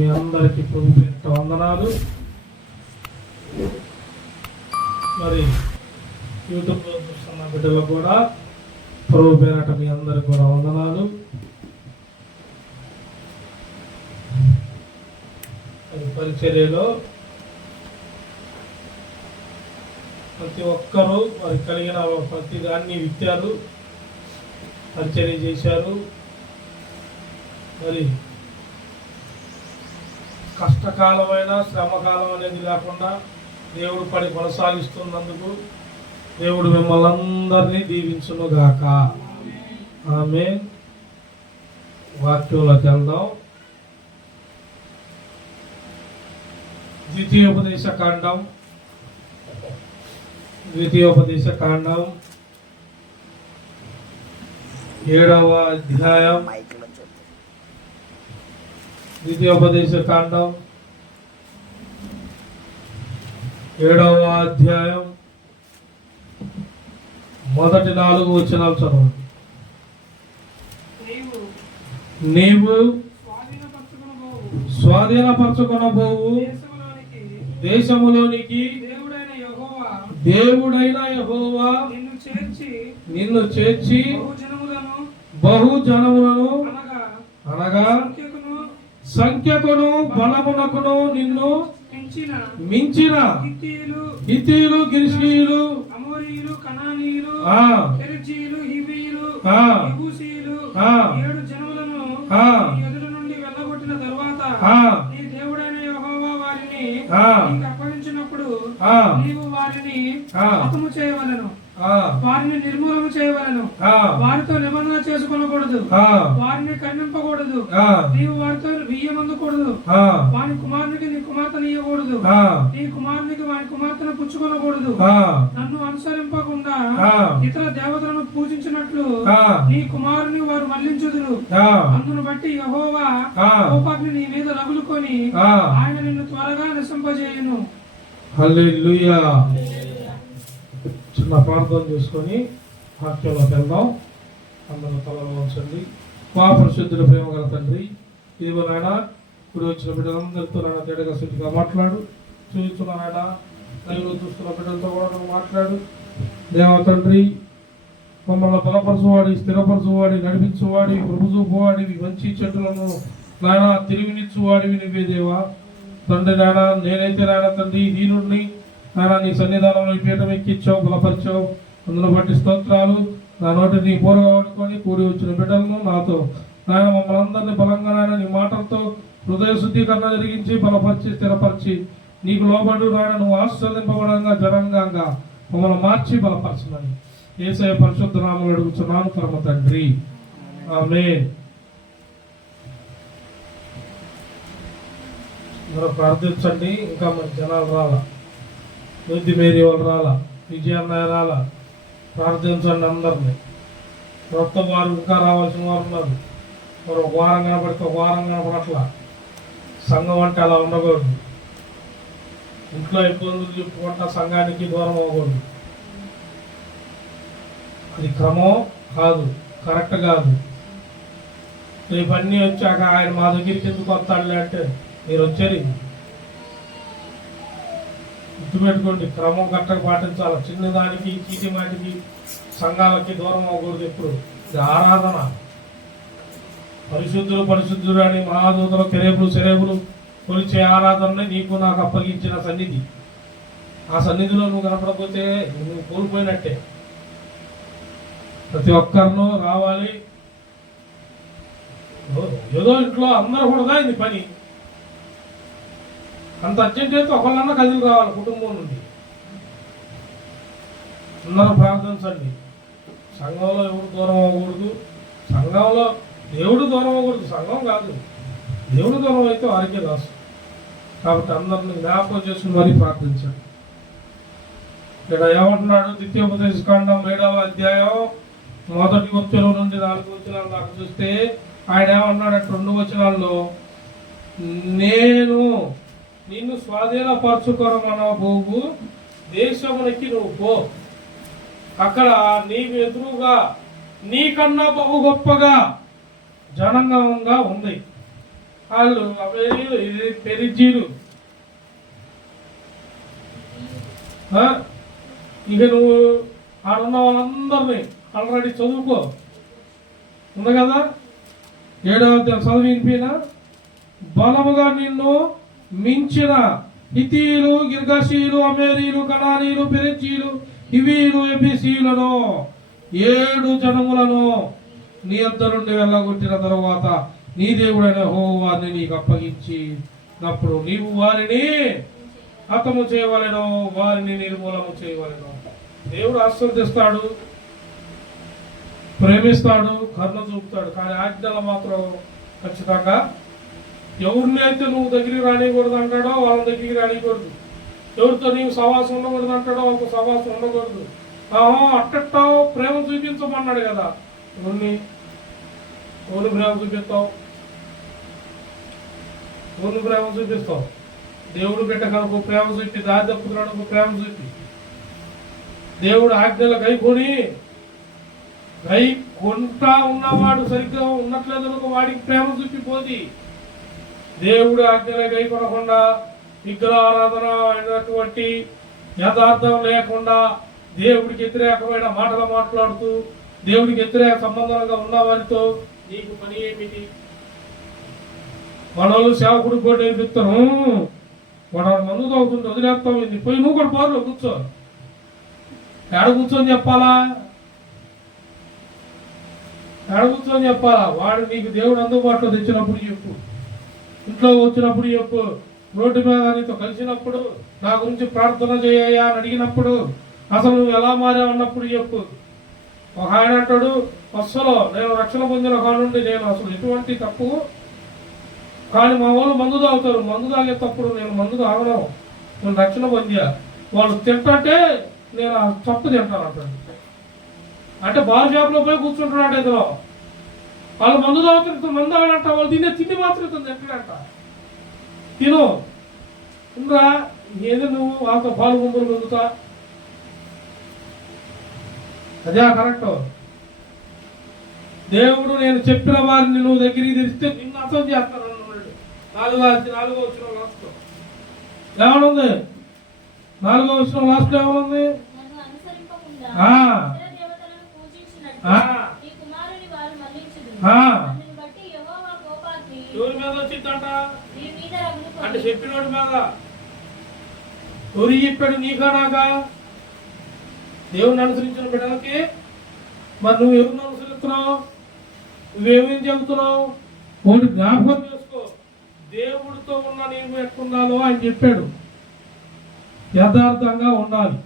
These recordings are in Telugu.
మీ అందరికీ ప్రభు పేరిట వందనాలు. మరి యూట్యూబ్లో చూస్తున్న బిడ్డలు కూడా ప్రభు పేరిట మీ అందరికి కూడా వందనాలు. పరిచర్యలో ప్రతి ఒక్కరూ వారి కలిగిన ప్రతి దాన్ని విత్తారు, పరిచర్య చేశారు. మరి కష్టకాలమైన శ్రమకాలం అనేది లేకుండా దేవుడు పని కొనసాగిస్తున్నందుకు దేవుడు మిమ్మల్ని అందరినీ దీవించునుగాక. ఆమేన్. వాక్యంలోకి వెళ్దాం. ద్వితీయోపదేశ కాండం 7వ అధ్యాయం. ద్వితీయోపదేశ కాండం 7వ అధ్యాయం మొదటి 4 వచనాలు చదవండి. నీవు స్వాధీనపరచుకొనబోవు దేశములోనికి దేవుడైన యెహోవా నిన్ను చేర్చి బహుజనములను అనగా సంఖ్యకును బలమునకును నిన్ను మించిన హిత్తీయులు, గిర్షీయులు, అమోరీయులు, కనానీయులు, పెరిజ్జీయులు, హివ్వీయులు, యెబూసీయులు 7 జనములను నీ ఎదురు నుండి వెళ్ళగొట్టిన తరువాత నీ దేవుడైన యెహోవా వారిని నీకు అప్పగించినప్పుడు నీవు వారిని హతము చేయవలెను, వారిని నిర్మూలన చేయవలెను, వారితో నిబంధన చేసుకొనకూడదు, వారిని ఖండింపకూడదు, నీవు వారితో వియ్యమందకూడదు, వాని కుమారునికి నీ కుమార్తెను ఇయ్యకూడదు, నీ కుమారునికి వాని కుమార్తెను పుచ్చుకొనకూడదు, నన్ను అనుసరింపకుండా ఇతర దేవతలను పూజించినట్లు నీ కుమారుని వారు మళ్లించుదురు. అందును బట్టి యెహోవా కోపాగ్ని నీ మీద రగులుకొని ఆయన నిన్ను త్వరగా నశింపజేయును. హల్లెలూయా. చిన్న ప్రార్థన చేసుకొని వాక్యంలోకి వెళ్దాం. అందరూ తలలో ఉంచండి. మా పరిశుద్ధుల ప్రేమ గల తండ్రి, ఇదిగో నాయన ఇప్పుడు వచ్చిన బిడ్డలందరితో నాయన తేడగా శుద్ధిగా మాట్లాడు. చూస్తున్న నాయన కళ్ళు చూస్తున్న బిడ్డలతో కూడా మాట్లాడు. దేవ తండ్రి, మమ్మల్ని బలపరచువాడి, స్థిరపరచువాడి, నడిపించువాడి, ప్రభుత్వవాడివి, మంచి చెట్టులను నాయన తిరిగినిచ్చువాడివి నువ్వే దేవా తండ్రి. నాయన నేనైతే నాయన తండ్రి దీనుడిని నాయన నీ సన్నిధానంలో పీఠం ఎక్కించావు, బలపరిచావు. అందులో బట్టి స్తోత్రాలు. నా నోటి నీ పూర్వగా వాడుకొని కూడి వచ్చిన బిడ్డలను నాతో నాయన మమ్మల్ని అందరినీ బలంగా నాయన నీ మాటలతో హృదయ శుద్ధీకరణ జరిగించి బలపరిచి స్థిరపరిచి నీకు లోబడు నాయన నువ్వు ఆశీర్వదింపబడంగా జరంగా మమ్మల్ని మార్చి బలపరచమని యేసయ్య పరిశుద్ధ నామములో అడుగుచున్నాను పరమ తండ్రి. ఆమేన్. మీరు ప్రార్థించండి. ఇంకా మన జనాలు రాలా, వృద్ధి మేరీ వాళ్ళు రాలా, విజయన్నయ్య రాలా. ప్రార్థించండి అందరినీ. కొత్త వారు ఇంకా రావాల్సిన వారు ఉన్నారు. మరి ఒక వారం కనపడితే ఒక వారం కనపడట్లా. సంఘం అంటే అలా ఉండకూడదు. ఇంట్లో ఇబ్బందులు చెప్పుకుంటా సంఘానికి దూరం అవ్వకూడదు. అది క్రమం కాదు, కరెక్ట్ కాదు. రేపు అన్నీ వచ్చాక ఆయన మా దగ్గరికి ఎందుకు వస్తాడులే అంటే మీరు వచ్చారు. గుర్తుపెట్టుకోండి, క్రమం కరెక్ట్గా పాటించాలి. చిన్నదానికి చీటి మాటికి సంఘాలకి దూరం అవ్వకూడదు. ఎప్పుడు ఇది ఆరాధన. పరిశుద్ధుడు అని మహాదూతలు సెరేబులు కొలిచే ఆరాధన నీకు నాకు అప్పగించిన సన్నిధి. ఆ సన్నిధిలో నువ్వు కనపడకపోతే నువ్వు కోల్పోయినట్టే. ప్రతి ఒక్కరినూ రావాలి. ఏదో ఇంట్లో అందరూ కూడా ఇది పని అంత అర్జెంట్ అయితే ఒకళ్ళన్నా కదిలి రావాలి కుటుంబం నుండి. అందరూ ప్రార్థించండి. సంఘంలో ఎవరు దూరం అవ్వకూడదు. సంఘంలో దేవుడు దూరం అవ్వకూడదు. సంఘం కాదు, దేవుడు దూరం అయితే వారికే దాసు. కాబట్టి అందరిని జ్ఞాపకం చేసుకుని మరీ ప్రార్థించండి. ఇక్కడ ఏమంటున్నాడు? ద్వితీయోపదేశ కాండం 7వ అధ్యాయం 1 వచనం నుండి 4 వచనాల దాకా చూస్తే ఆయన ఏమన్నాడంటే 2 వచనాల్లో నేను నిన్ను స్వాధీనపరచుకొనమనబోవు దేశమునికి నువ్వు పో, అక్కడ నీకు ఎదురుగా నీకన్నా బహు గొప్పగా జనాంగంగా ఉంది. వాళ్ళు అమేరీలు, ఇది పెరిజీలు. ఇక నువ్వు ఆడున్న వాళ్ళందరినీ ఆల్రెడీ చదువుకో, ఉంది కదా 7వ చదువు వినిపినా. బలముగా నిన్ను మించిన హితీయులు, గిర్గషీలు, అమేరీలు, కనానీలు, పెరిజీలు, హివీలు, ఎబిసీలను 7 జనములను నీ యొద్ద నుండి వెళ్ళగొట్టిన తరువాత నీ దేవుడైన యెహోవాని నీకు అప్పగించినప్పుడు నీవు వారిని హతము చేయవలెను, వారిని నిర్మూలము చేయవలెను. దేవుడు ఆశీర్వదిస్తాడు, ప్రేమిస్తాడు, కరుణ చూపుతాడు. కానీ ఆజ్ఞలు మాత్రం ఖచ్చితంగా ఎవరిని అయితే నువ్వు దగ్గరికి రానికూడదు అంటాడో వాళ్ళ దగ్గరికి రానికూడదు. ఎవరితో నీవు సవాసం ఉండకూడదు అంటాడో వాళ్ళతో సవాసం ఉండకూడదు. అట్టట్టా ప్రేమ చూపించమన్నాడు కదా. ఎవరిని ప్రేమ చూపిస్తావు? ఎవరిని ప్రేమ చూపిస్తావు? దేవుడు బిడ్డ కనుక ప్రేమ చూపి, దారి తప్పుతున్నాడు ప్రేమ చూపి, దేవుడు ఆజ్ఞలు గై కొంటా ఉన్నవాడు సరిగ్గా ఉన్నట్లేదు వాడికి ప్రేమ చూపిపోది. దేవుడు ఆజ్ఞలు గై కొనకుండా విగ్రహారాధన అయినటువంటి యథార్థం లేకుండా దేవుడికి వ్యతిరేకమైన మాటలు మాట్లాడుతూ దేవుడికి వ్యతిరేక సంబంధంగా ఉన్న వారితో నీకు పని ఏమిటి? మనోళ్ళు సేవకుడు కూడా నేర్పిస్తాను, వాడు మందు తాగుతుంటే వదిలేస్తాం. పోయి నువ్వు కూడా పోరు కూర్చో. ఎడ కూర్చొని చెప్పాలా? ఎడ కూర్చొని చెప్పాలా? వాడు నీకు దేవుడు అందుబాటులో తెచ్చినప్పుడు చెప్పు, ఇంట్లో వచ్చినప్పుడు చెప్పు, రోడ్డు మీద నీతో కలిసినప్పుడు నా గురించి ప్రార్థన చేయ్యా అని అడిగినప్పుడు, అసలు నువ్వు ఎలా మారావన్నప్పుడు చెప్పు. ఒక ఆయన అంటాడు, అస్సలు నేను రక్షణ పొందిన కానుండి నేను అసలు ఎటువంటి తప్పు, కానీ మా వాళ్ళు మందు తాగుతారు, మందు తాగే తప్పుడు నేను మందు తాగను, నేను రక్షణ పొందా. వాళ్ళు తింటే నేను తప్పు తింటాను అంటాడు. అంటే బార్ షాప్లో పోయి కూర్చుంటున్నాడు ఇతను. వాళ్ళు మందు తాగుతారు, మందు తాగడంట, వాళ్ళు తినే తిండి మాత్రం ఇతను తింటాడంట. తిను ఇంకా ఏదో నువ్వు వాళ్ళతో పాలు గుంపులు పొందుతా, అదే కరెక్ట్. దేవుడు నేను చెప్పిన వారిని నువ్వు దగ్గరికి తెరిస్తే నిన్ను అర్థం చేస్తాను అన్నాడు. 4వ వచనం లాస్ట్ ఏమనుంది? 4వ వచనం లాస్ట్ ఏమనుంది? ఎవరి మీద వచ్చిందంట? అంటే చెప్పినోడి మీద. ఎవరు చెప్పాడు? నీకా నాకా? దేవుని అనుసరించిన బిడ్డలకి. మరి నువ్వు ఎవరిని అనుసరిస్తున్నావు? నువ్వేమేం చెబుతున్నావు? ఒకటి జ్ఞాపకం చేసుకో, దేవుడితో ఉన్న నేను ఎట్లుండాలో ఆయన చెప్పాడు. యథార్థంగా ఉండాలి,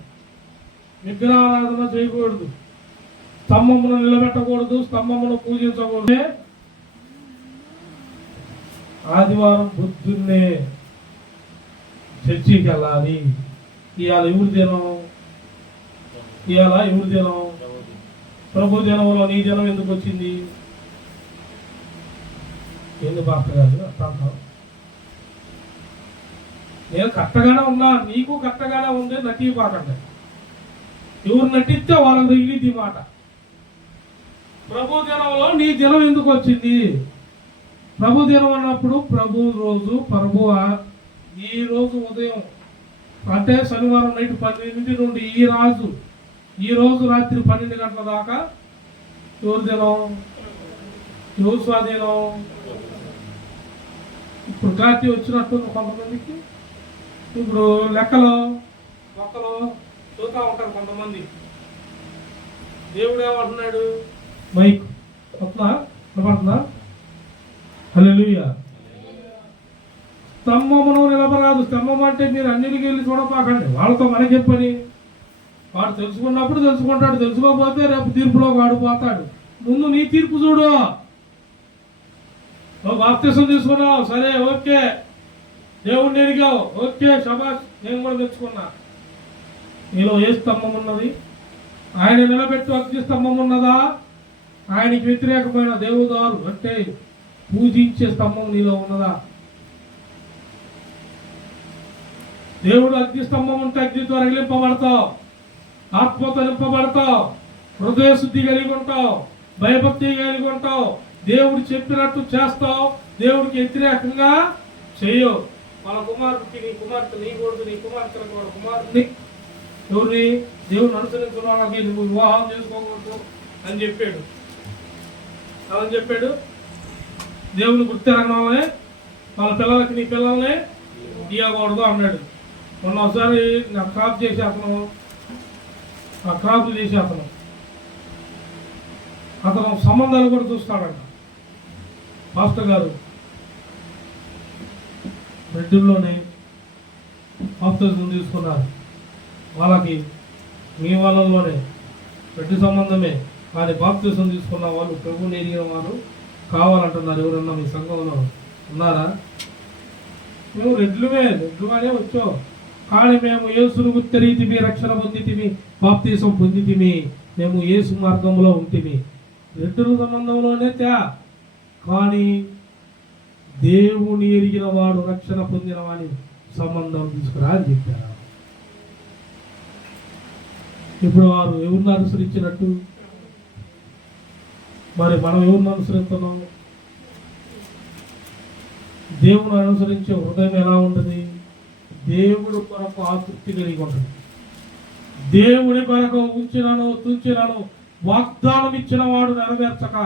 విగ్రహారాధన చేయకూడదు, స్తంభమును నిలబెట్టకూడదు, స్తంభమును పూజించకూడదు. ఆదివారం పొద్దున్నే చర్చికి వెళ్ళాలి. ఇవాళ ఎవరి దినం? ఇవాళ ఎవరి దినం? ప్రభు దినంలో నీ దినం ఎందుకు వచ్చింది? ఎందుకు భర్త కాదు అంటావు? నేను కరెక్ట్గానే ఉన్నా, నీకు కరెక్ట్గానే ఉంది, నటిపాకండి. ఎవరు నటిస్తే వాళ్ళకి తగిలిద్ది మాట. ప్రభు దినంలో నీ దినం ఎందుకు వచ్చింది? ప్రభు దినం అన్నప్పుడు ప్రభు రోజు, ఈ రోజు ఉదయం అంటే శనివారం నైట్ 12 నుండి ఈ రోజు రాత్రి 12 గంటల దాకా ఎవరు దినం? ఎవరు స్వాధీనం? ఇప్పుడు క్లారిటీ వచ్చినట్టు కొంతమందికి. ఇప్పుడు లెక్కలో చూస్తూ ఉంటారు కొంతమంది. దేవుడు ఏమంటున్నాడు? మైక్ వస్తుందా? హల్లెలూయా. స్తంభమును నిలబరాదు. స్తంభం అంటే మీరు అన్నిటికి వెళ్ళి చూడపాకండి, వాళ్ళతో మనకి చెప్పని. వాడు తెలుసుకున్నప్పుడు తెలుసుకుంటాడు, తెలుసుకోకపోతే రేపు తీర్పులో వాడు పోతాడు. ముందు నీ తీర్పు చూడు. బాప్తిసం తీసుకున్నావు, సరే ఓకే, దేవుడిని ఎరిగావు, ఓకే శబాష్, నేను కూడా తెచ్చుకున్నా. నీలో ఏ స్తంభం ఉన్నది? ఆయన నిలబెట్టు అగ్ని స్తంభం ఉన్నదా? ఆయనకి వ్యతిరేకమైన దేవుదారు అంటే పూజించే స్తంభం నీలో ఉన్నదా? దేవుడు అగ్ని స్తంభం ఉంటే అగ్నితో రగిలింపబడతావు, ఆత్మతో నింపబడతావు, హృదయ శుద్ధి కలిగి ఉంటావు, భయభక్తి కలిగి ఉంటావు, దేవుడు చెప్పినట్టు చేస్తావు, దేవుడికి వ్యతిరేకంగా చేయవు. వాళ్ళ కుమారుడికి నీ కుమార్తె నీ కొడుకు, నీ కుమార్తెలకు వాళ్ళ కుమారుడిని ఎవరిని దేవుడిని అనుసరించిన వాళ్ళకి నువ్వు వివాహం చేసుకోకూడదు అని చెప్పాడు. అని చెప్పాడు దేవుని గుర్తిరంగం వాళ్ళే వాళ్ళ పిల్లలకి నీ పిల్లల్ని ఇవ్వకూడదు అన్నాడు. మొన్న ఒకసారి నా క్రాప్ చేసి అతను సంబంధాలు కూడా చూస్తాడంట. మాస్టర్ గారు రెడ్డిల్లోనే బాప్తిజం తీసుకున్నారు. వాళ్ళకి మీ వాళ్ళలోనే రెడ్డి సంబంధమే కానీ బాప్తిజం తీసుకున్న వాళ్ళు ప్రభువుని ఎరిగిన వారు కావాలంటున్నారు. ఎవరన్నా మీ సంఘంలో ఉన్నారా? మేము రెడ్లుగానే వచ్చాం కానీ మేము యేసును గుర్తెరిగితిమి, రక్షణ పొందితిమి, బాప్తిజం పొందితిమి, మేము యేసు మార్గంలో ఉంటిమి. రెడ్డుల సంబంధంలోనే కానీ దేవుని ఎరిగిన వాడు రక్షణ పొందిన వాడి సంబంధం తీసుకురా అని చెప్పారు. ఇప్పుడు వారు ఎవరిని అనుసరించినట్టు? మరి మనం ఎవరిని అనుసరిస్తున్నాం? దేవుని అనుసరించే హృదయం ఎలా ఉంటుంది? దేవుడు కొరకు ఆసక్తి కలిగి ఉంటుంది. దేవుని కొరకు ఉంచినను తుంచినను వాగ్దానం ఇచ్చిన వాడు నెరవేర్చక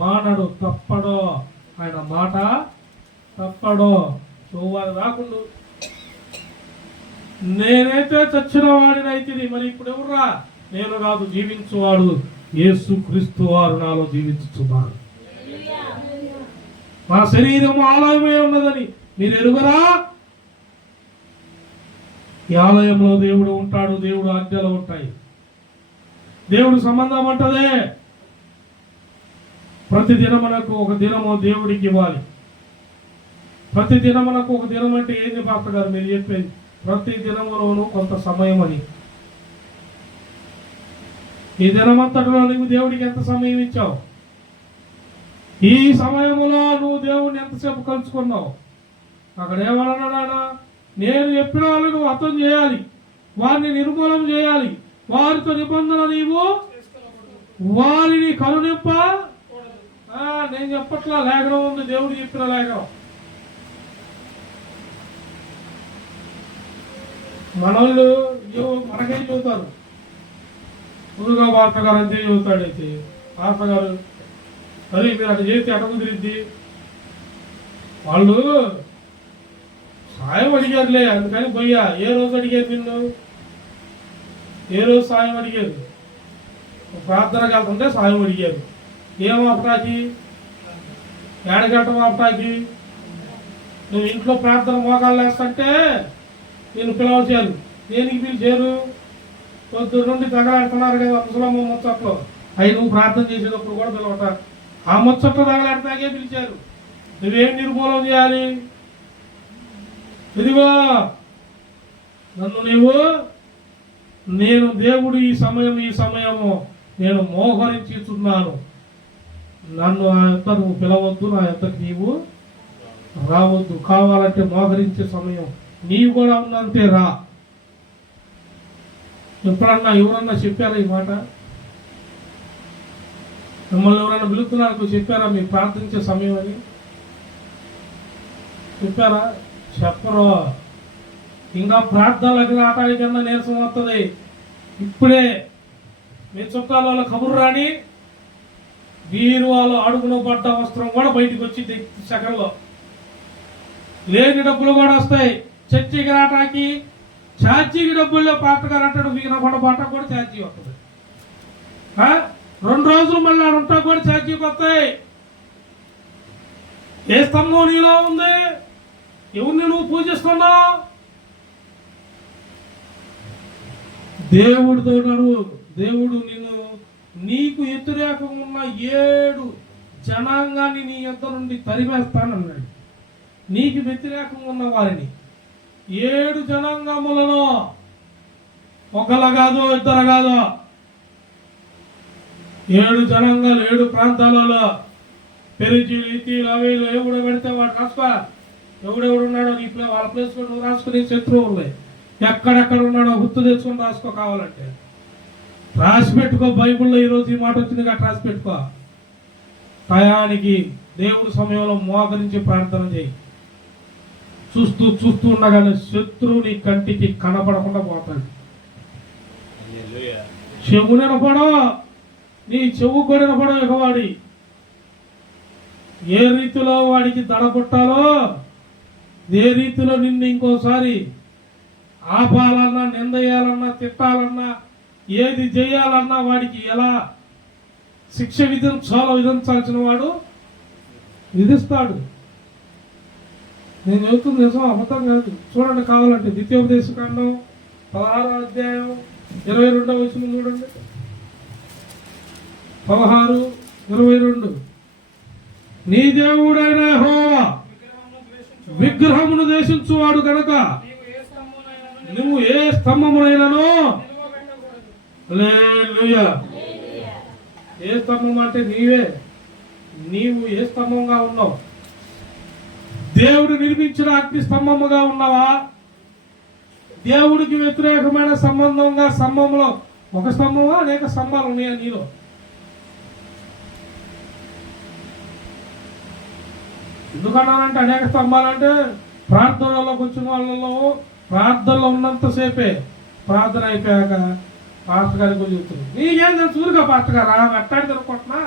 మానడు, తప్పడో, ఆయన మాట తప్పడో. చూవారు రాకుండా నేనైతే చచ్చిన వాడినైతే మరి ఇప్పుడు ఎవరురా? నేను కాదు, జీవించువాడు యేసు క్రీస్తు వారు నాలో జీవించుతున్నారు. మా శరీరం ఆలయమే ఉన్నదని మీరు ఎరుగరా? ఈ ఆలయంలో దేవుడు ఉంటాడు, దేవుడు ఆజ్ఞలు ఉంటాయి, దేవుడు సంబంధం అంటదే. ప్రతి దినమునకు ఒక దినము దేవుడికి ఇవ్వాలి. ప్రతి దినమునకు ఒక దినం అంటే ఏంది పాస్టర్ గారు మీరు చెప్పేది? ప్రతి దినములోనూ కొంత సమయం అని. ఈ దినమంతటిలో నువ్వు దేవుడికి ఎంత సమయం ఇచ్చావు? ఈ సమయంలో నువ్వు దేవుడిని ఎంతసేపు కలుసుకున్నావు? అక్కడ ఏమన్నాడా? నేను చెప్పిన వాళ్ళు నువ్వు అర్థం చేయాలి, వారిని నిర్మూలన చేయాలి, వారితో నిబంధన నీవు వారిని కరుణింప. నేను చెప్పట్లా, లేఖనం ఉంది, దేవుడు చెప్పిన లేఖనం. మనోళ్ళు మనకే చెబుతారు. ముందుగా వార్త గారు అంతే చెబుతాడు. అయితే వార్త గారు మరి మీరు అటు చేస్తే అటు కుదిరిద్ది. వాళ్ళు సాయం అడిగారులే అందుకని పోయా. ఏ రోజు అడిగారు నిన్ను? ఏ రోజు సాయం అడిగారు? ప్రార్థనకు వెళ్తుంటే సాయం అడిగారు. ఏం ఆపటాకి? ఏడగంట ఆపటాకి? నువ్వు ఇంట్లో ప్రార్థన మోకాళ్ళు వేస్తుంటే నేను పిలవచేయాలి. దేనికి పిలిచారు? పొద్దు నుండి తగలాడుతున్నారు కదా ముసలమ్మ ముచ్చట్లో. అవి నువ్వు ప్రార్థన చేసేటప్పుడు కూడా పిలవట. ఆ ముచ్చట్లు తగలాడతాకే పిలిచారు. నువ్వేం నిర్మూలన చేయాలి? ఇదిగో నన్ను నేను దేవుడు ఈ సమయము నేను మోహరించుతున్నాను. నన్ను ఆ యొక్క నువ్వు పిలవద్దు, నా యొక్కకు నీవు రావద్దు. కావాలంటే మోహరించే సమయం నీవు కూడా ఉన్నంతే రా. ఎప్పుడన్నా ఎవరన్నా చెప్పారా ఈ మాట? మిమ్మల్ని ఎవరైనా పిలుస్తున్నారు చెప్పారా మీరు ప్రార్థించే సమయం అని? చెప్పారా? చెప్పరు. ఇంకా ప్రార్థనలకు రావటానికన్నా నీరసం వస్తుంది. ఇప్పుడే మీ చుట్టాల వాళ్ళ కబురు రాని బీరువాలో అడుగున పడ్డ వస్త్రం కూడా బయటకు వచ్చి సెకండ్లో లేని డబ్బులు కూడా వస్తాయి. చర్చికి రావటానికి ఛార్జీకి డబ్బుల్లో పాటగారు అంటాడు, వీగిన కూడా పాట కూడా ఛార్జీ వస్తుంది. 2 రోజులు మళ్ళీ ఉంటా కూడా ఛార్జీకి వస్తాయి. ఏ స్తంభం నీలో ఉంది? ఎవరిని నువ్వు పూజిస్తున్నావు? దేవుడితో దేవుడు నీకు వ్యతిరేకంగా ఉన్న 7 జనాంగాన్ని నీ యొద్ద నుండి తరిమేస్తానన్నాడు. నీకు వ్యతిరేకంగా ఉన్న వారిని 7 జనాంగములలో ఒకళ్ళ కాదు, ఇద్దరు కాదు, 7 జనాంగాలు 7 ప్రాంతాలలో పెరిచీలు, ఇతీలు, అవేలు ఎవడు పెడితే వాడు రాసుకో. ఎవడెవడు ఉన్నాడో నీ వాళ్ళ ప్లేస్ లో నువ్వు రాసుకుని శత్రువులే ఎక్కడెక్కడ ఉన్నాడో గుర్తు తెచ్చుకొని రాసుకో. కావాలంటే రాసి పెట్టుకో. బైబిల్లో ఈరోజు ఈ మాట వచ్చింది కాబట్టి రాసి పెట్టుకో. టయానికి దేవుడి సమయంలో మోకరించి ప్రార్థన చేయి. చూస్తూ ఉండగానే శత్రువు నీ కంటికి కనపడకుండా పోతాడు. చెవు నినపడో, నీ చెవు కూడా నినపడో ఇక వాడి ఏ రీతిలో వాడికి దడ పుట్టాలో, ఏ రీతిలో నిన్ను ఇంకోసారి ఆపాలన్నా, నిందయ్యాలన్నా, తిట్టాలన్నా, ఏది చేయాలన్నా వాడికి ఎలా శిక్ష విధించాల్సిన వాడు విధిస్తాడు. నేను చెబుతుంది నిజం, అబద్ధం కాదు. చూడండి కావాలంటే ద్వితీయోపదేశకాండం 16వ అధ్యాయం 22వ వచనం చూడండి. 16:22 నీ దేవుడైన యెహోవా విగ్రహమును ద్వేషించువాడు కనుక నువ్వు ఏ స్తంభమునైనను, హల్లెలూయా, ఏ స్తంభం అంటే నీవు ఏ స్తంభంగా ఉన్నావు? దేవుడు నిర్మించిన అగ్ని స్తంభముగా ఉన్నావా? దేవుడికి వ్యతిరేకమైన స్తంభంలో ఒక స్తంభమా, అనేక స్తంభాలు ఉన్నాయా నీలో? ఎందుకన్నానంటే అనేక స్తంభాలంటే ప్రార్థనలోకి వచ్చిన వాళ్ళలో ప్రార్థనలో ఉన్నంతసేపే ప్రార్థన అయిపోయాక పాస్టర్ గారికి చెప్తుంది, నీకేం చూరుగా పాస్టర్ గారు ఎట్టాడి తిరగొట్టినా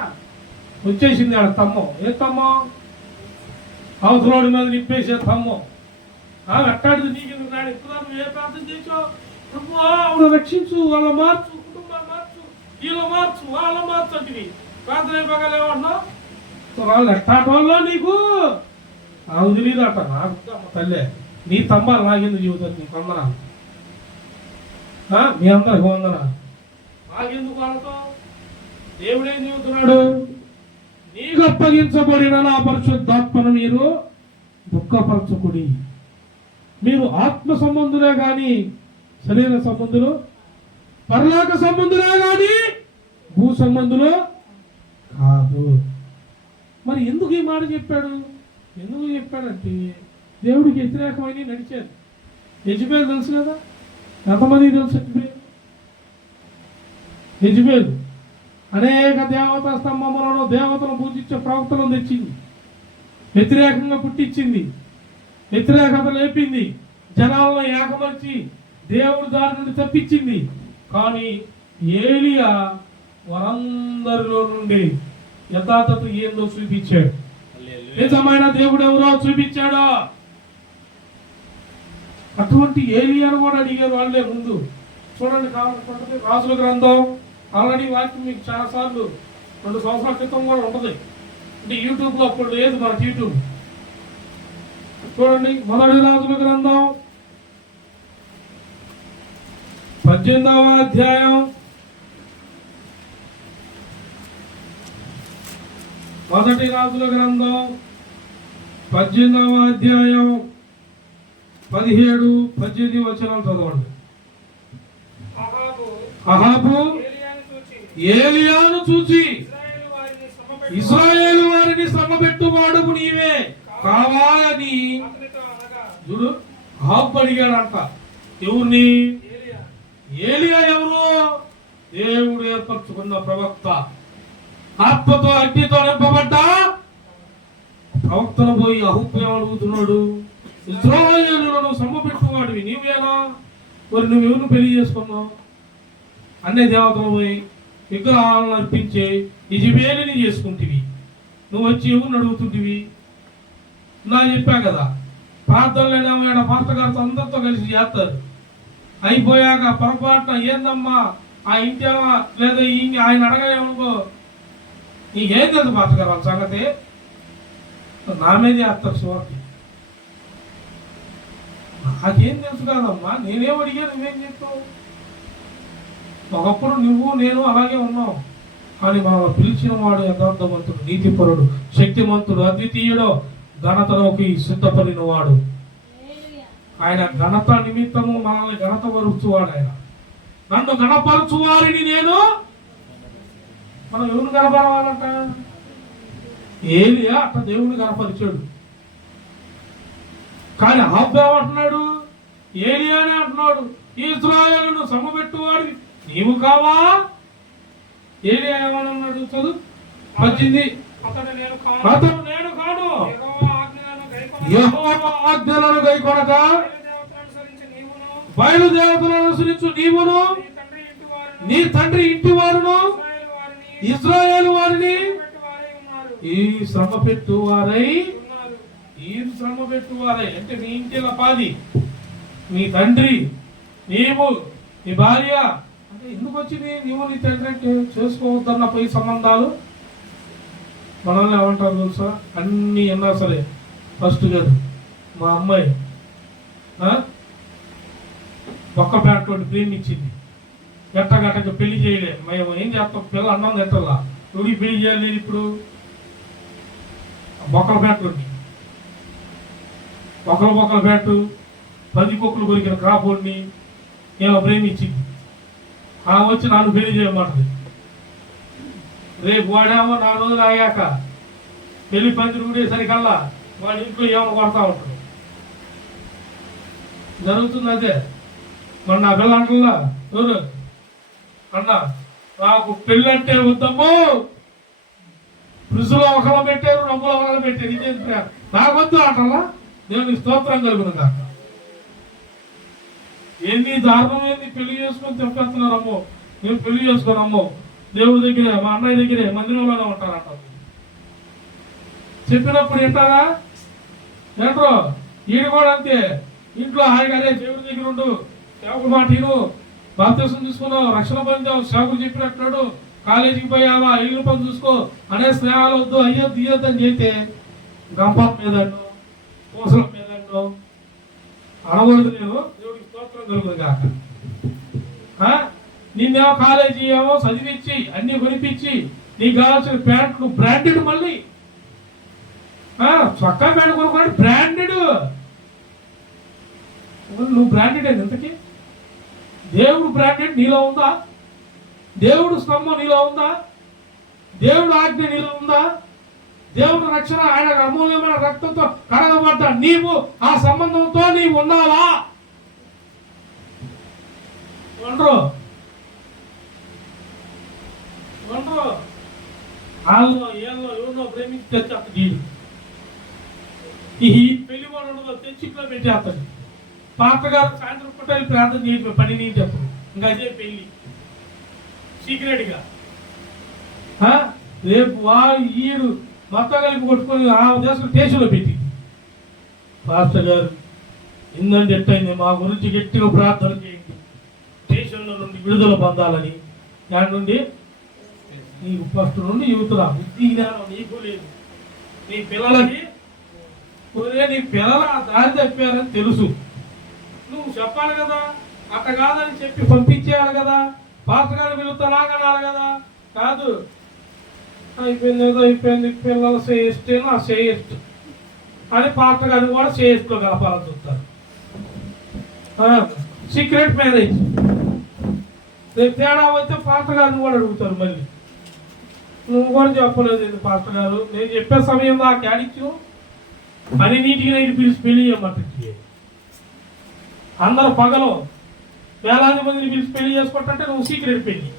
వచ్చేసింది ఆడ తమ్మం. ఏ తమ్మం? అవసరం మీద నింపేసే తమ్మం. ఎట్టాడిది నీకెందుకు నాడు? ఇప్పుడు నువ్వు ఏ ప్రార్థన చేసావు? ఆవిడ రక్షించు, వాళ్ళ మార్చు, కుటుంబాన్ని మార్చు, వీళ్ళ మార్చు, వాళ్ళ మార్చు అంటే ప్రార్థన అయిపోగల ఏమన్నావు? వాళ్ళు ఎట్టాటి వల్ల నీకు ఆమె తెలియదట. నాకు తల్లే నీ తమ్మాలు నాకెందుకు చెబుతారు? నీకు వందనాలు, మీ అందరికి వందనాలు. నాకెందుకు వాళ్ళతో? దేవుడేం చెబుతున్నాడు? నీకు అప్పగించబడిన నా పరిశుద్ధాత్మను మీరు దుఃఖపరచుకుడి. మీరు ఆత్మ సంబంధులే గాని శరీర సంబంధులు, పరలోక సంబంధులే గాని భూ సంబంధులు కాదు. మరి ఎందుకు ఈ మాట చెప్పాడు? ఎందుకు చెప్పాడంటే దేవుడికి వ్యతిరేకమైన నడిచారు. యెజబేలు తెలుసు కదా, ఎంతమంది తెలుసు? యెజబేలు అనేక దేవతా స్తంభములను, దేవతను పూజించే ప్రవక్తలను తెచ్చింది, వ్యతిరేకంగా పుట్టించింది, వ్యతిరేకత లేపింది, జనాలను ఏకమర్చి దేవుడి దారి నుండి తప్పించింది. కానీ ఏలియా వారందరిలో నుండి యథార్థత ఏందో చూపించాడు. నిజమైన దేవుడు ఎవరో చూపించాడో. అటువంటి ఏలియాను కూడా అడిగారు వాళ్ళే ముందు. చూడండి కావాలంటే రాజుల గ్రంథం ఆల్రెడీ వాక్యం మీకు చాలా సార్లు 2 సంవత్సరాల క్రితం కూడా ఉంటుంది. అంటే యూట్యూబ్లో అప్పుడు లేదు మనకి యూట్యూబ్. చూడండి 1 రాజుల గ్రంథం 18వ అధ్యాయం 1 రాజుల గ్రంథం 18వ అధ్యాయం 17-18 వచనాలు చదవండి. అహాబు ఏలియాను చూచి ఇశ్రాయేలు వారిని శ్రమపెట్టువాడు నీవే కావాలని చూడు అహాబు అడిగాడంట. ఎవరిని? ఏలియా ఎవరు? దేవుడు ఏర్పరచుకున్న ప్రవక్త, ఆత్మతో అగ్నితో నింపబడ్డా ప్రవక్తను పోయి అహూబు ఏమడుగుతున్నాడు? ఇశ్రాయేలులను శ్రమపెట్టువాడివి నీవేనా? మరి నువ్వెవరిని పెళ్లి చేసుకున్నావు? అన్ని దేవతలు పోయి విగ్రహాలను అర్పించే యెజబేలుని చేసుకుంటివి. నువ్వు వచ్చి ఎవరిని అడుగుతుంటివి? నా చెప్పా కదా, ప్రార్థనలు పాస్టర్ గారితో అందరితో కలిసి చేస్తారు. అయిపోయాక పొరపాటున ఏందమ్మా ఆ ఇంటేమా లేదా ఆయన అడగలేమనుకో, నీకేం తెలుసు పాస్టర్ గారు వాళ్ళ సంగతి? నా మీద చేస్తారు శివాకి. నాకేం తెలుసు కాదమ్మా, నేనేం అడిగా నువ్వేం చెప్తావు? ఒకప్పుడు నువ్వు నేను అలాగే ఉన్నావు. కానీ మనం పిలిచిన వాడు యథార్థవంతుడు, నీతిపరుడు, శక్తిమంతుడు, అద్వితీయుడు, ఘనతలోకి సిద్ధపడిన వాడు. ఆయన ఘనత నిమిత్తము మనల్ని ఘనత పరుచువాడు. ఆయన నన్ను గణపరచు వారిని నేను. మనం ఎవరిని గణపరవాలంట? ఏలియా అట్ట దేవుడిని గణపరిచాడు. కానీ అహాబు ఏమంటున్నాడు? ఏలియానే అంటున్నాడు, ఇశ్రాయేలును సమబెట్టువాడివి నీవు కావా? ఏలియా ఏమన్నాడు? చదువు 18 అతడు నేను కాను. యెహోవా ఆజ్ఞలను గైకొనక బయలుదేవతలను అనుసరించు నీవును నీ తండ్రి ఇంటి వారును ఇశ్రాయేలు వారిని ఈ శ్రమ పెట్టువారై అంటే నీ ఇంటిల పాది, నీ తండ్రి, నీవు, నీ భార్య. అంటే ఎందుకు వచ్చింది నీవు నీ తండ్రి అంటే చేసుకోవద్దన్న పోయి సంబంధాలు మనల్ని ఏమంటారు తెలుసా? అన్నీ అన్నా సరే ఫస్ట్ కాదు మా అమ్మాయి ఒక్క ప్యాంట్ ప్రేమించింది, ఎట్టగట్టక పెళ్లి చేయలే. మేము ఏం చేస్తాం, పిల్ల అన్నం తింటల్లా, ఎవరికి పెళ్లి చేయాలి ఇప్పుడు? బొక్కల ప్యాంట్ బొక్కల ప్యాంట్ 10 కుక్కలు కొరికిన క్రాపోడిని నేను ప్రేమించింది. ఆమె వచ్చి నన్ను పెళ్లి చేయమంటది. రేపు వాడేమో 4 రోజులు అయ్యాక పెళ్లి పందిరి ఉండేసరికల్లా వాడి ఇంట్లో ఏమో కొడతా ఉంటాడు. జరుగుతుంది అదే. మన నా పిల్ల అంటల్లా ఎవరు అన్నా నాకు పెళ్ళి అంటే వద్దమ్మో, ఫ్రిడ్జ్లో ఒకలా పెట్టారు, రొమ్మలో ఒకలా పెట్టారు, ఇదేం నాకు వద్దు అంటల్లా. దేవునికి స్తోత్రం కలుగును కాక. ఎన్ని దారుణం ఏంది, పెళ్లి చేసుకొని తెంపేస్తున్నారమ్మో. నేను పెళ్లి చేసుకోనమ్మో, దేవుడి దగ్గరే మా అన్నయ్య దగ్గరే మందిరంలోనే ఉంటారంట. చెప్పినప్పుడు వింటారా? ఏంట్రో ఈడు కూడా అంతే. ఇంట్లో హాయిగానే దేవుడి దగ్గర ఉండు, సేవకుడు మాట ఈను, బాప్తీసం తీసుకున్నావు, రక్షణ పొందావు, సేవకుడు చెప్పినట్టు కాలేజీకి పోయావా, ఇల్లు పని చూసుకో అనే స్నేహాలు వద్దు, అయ్యొద్దు ఇయ్యొద్దు అని చెప్తే గంపల మీద పూసల మీద అనకూడదు. నేను దేవుడికి స్తోత్రం కలుగుతుంది కాక. నిన్నేమో కాలేజీ ఏమో చదివించి అన్ని కొనిపించి నీకు కావాల్సిన ప్యాంట్లు బ్రాండెడ్, మళ్ళీ చొక్కా ప్యాంట్ కొనుక్కోండి బ్రాండెడ్. నువ్వు బ్రాండెడ్ అయింది ఇంతకీ? దేవుడు బ్రాండెడ్ నీలో ఉందా? దేవుడు స్తంభం నీలో ఉందా? దేవుడు ఆజ్ఞ నీలో ఉందా? దేవుడు రక్షణ ఆయన అమూల్యమైన రక్తంతో కడగబడ్డా నీవు ఆ సంబంధంతో నీవు ఉన్నావా? ఉండరు. వాళ్ళలో ఏళ్ళలో ఎవరినో ప్రేమించి తెచ్చేస్తాడు. ఈ పెళ్లి వాడు ఉండదు, తెచ్చిట్లో పెట్టేస్తాడు. పాత్రగారు సాయంత్రం పూట ప్రార్థన చేయ పని నేను చెప్పరు, ఇంకా అదే పెళ్లి సీక్రెట్గా. రేపు ఈడు మొత్తం కలిపి కొట్టుకొని ఆ దేశం స్టేషన్లో పెట్టి, పాస్టర్ గారు ఇందండి ఎట్టయింది, మా గురించి గట్టిగా ప్రార్థన చేయండి, స్టేషన్లో నుండి విడుదల పొందాలని. దాని నుండి నీకు ఫస్ట్ నుండి యువతురా బుద్ధి జ్ఞానం నీకు లేదు, నీ పిల్లలకి నీ పిల్లలు ఆ దారి తప్పారని తెలుసు, నువ్వు చెప్పాలి కదా, అట్ట కాదని చెప్పి పంపించేయాలి కదా, పాస్టర్ గారు పిలుస్తానాగనాలి కదా. కాదు, అయిపోయింది ఏదో అయిపోయింది, పిల్లలు శ్రేష్ఠే నా శ్రేష్ఠ అని పాస్టర్ గారిని కూడా శ్రేష్ఠలో కలపాలని చూస్తారు. Secret marriage. రేపు తేడా వస్తే పాస్టర్ గారిని కూడా అడుగుతారు మళ్ళీ, నువ్వు కూడా చెప్పలేదు పాస్టర్ గారు, నేను చెప్పే సమయం ఆ క్యాడిచ్చు అని నీటికి నైట్ పిలిచి పెళ్లి చేయమంటే అందరూ పగలు వేలాది మందిని పిలిచి పెళ్లి చేసుకుంటుంటే నువ్వు సీక్రెట్ పెళ్లి.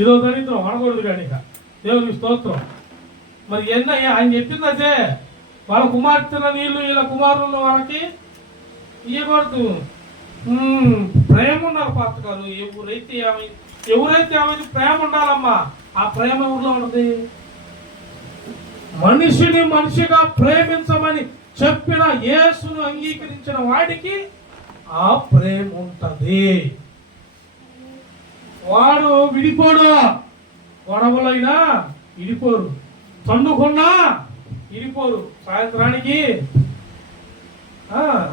ఇదో దరిద్రం అనకూడదు. కానీ దేవునికి స్తోత్రం. మరి ఏందయ్యా ఆయన చెప్పింది అదే, వాళ్ళ కుమార్తెల నీళ్ళు వీళ్ళ కుమారులు వాళ్ళకి ఇవ్వకూడదు. ప్రేమ ఉండాలి పాత్ర గారు. ఎవరైతే ఏమైంది ప్రేమ ఉండాలమ్మా. ఆ ప్రేమ ఊర్లో ఉన్నది మనిషిని మనిషిగా ప్రేమించమని చెప్పిన యేసును అంగీకరించిన వాడికి ఆ ప్రేమ ఉంటది. వాడు విడిపోడు, గొడవలైనా విడిపోరు, తన్నుకున్నా విడిపోరు. సాయంత్రానికి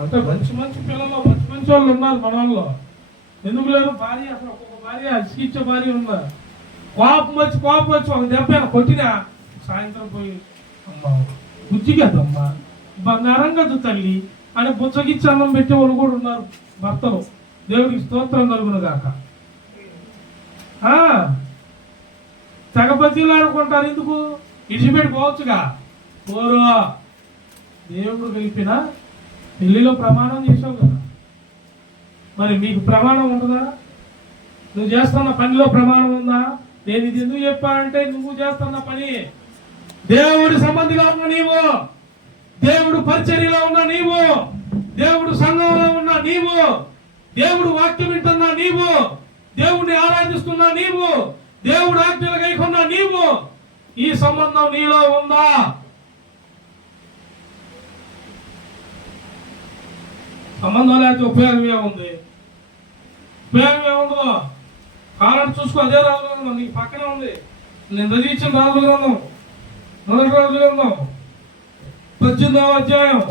అంటే మంచి మంచి పిల్లలు మంచి మంచి వాళ్ళు ఉన్నారు మన వాళ్ళు. ఎందుకు లేరు? భార్య అసలు ఒక్కొక్క భార్య ఇసుకిచ్చే భార్య ఉన్నారు. కోపం వచ్చి ఒక దెబ్బ కొట్టినా సాయంత్రం పోయి అమ్మా బుజ్జి కదమ్మా బంగారం కదు తల్లి అని బుచ్చగిచ్చి అన్నం పెట్టే వాళ్ళు కూడా ఉన్నారు భర్తలు. దేవుడికి స్తోత్రం కలుగును గాక. తెగ బజ్జీలు ఆడుకుంటారు. ఎందుకు? ఇడిచిపెట్టి పోవచ్చుగా. పోరు. దేవుడు కలిపిన పెళ్లిలో ప్రమాణం చేసావు కదా, మరి మీకు ప్రమాణం ఉండదా? నువ్వు చేస్తున్న పనిలో ప్రమాణం ఉందా? నేను ఇది ఎందుకు చెప్పానంటే నువ్వు చేస్తున్న పని, దేవుడి సంబంధిగా ఉన్న నీవు, దేవుడు పరిచర్యలో ఉన్న నీవు, దేవుడు సంఘంలో ఉన్న నీవు, దేవుడు వాక్యం వింటున్న నీవు, దేవుడిని ఆరాధిస్తున్న నీవు, దేవుడు ఆజ్ఞలు గైకొన్న నీవు, ఈ సంబంధం నీలో ఉందా? సంబంధం లేకపోతే ఉపయోగం ఏముంది? ఉపయోగం ఏముందో కాలంటే చూసుకో. అదే రాజుల గ్రంథం నీకు పక్కనే ఉంది. నేను చదివించిన రాజుల గ్రంథం, మొదటి రాజుల గ్రంథం 18వ అధ్యాయం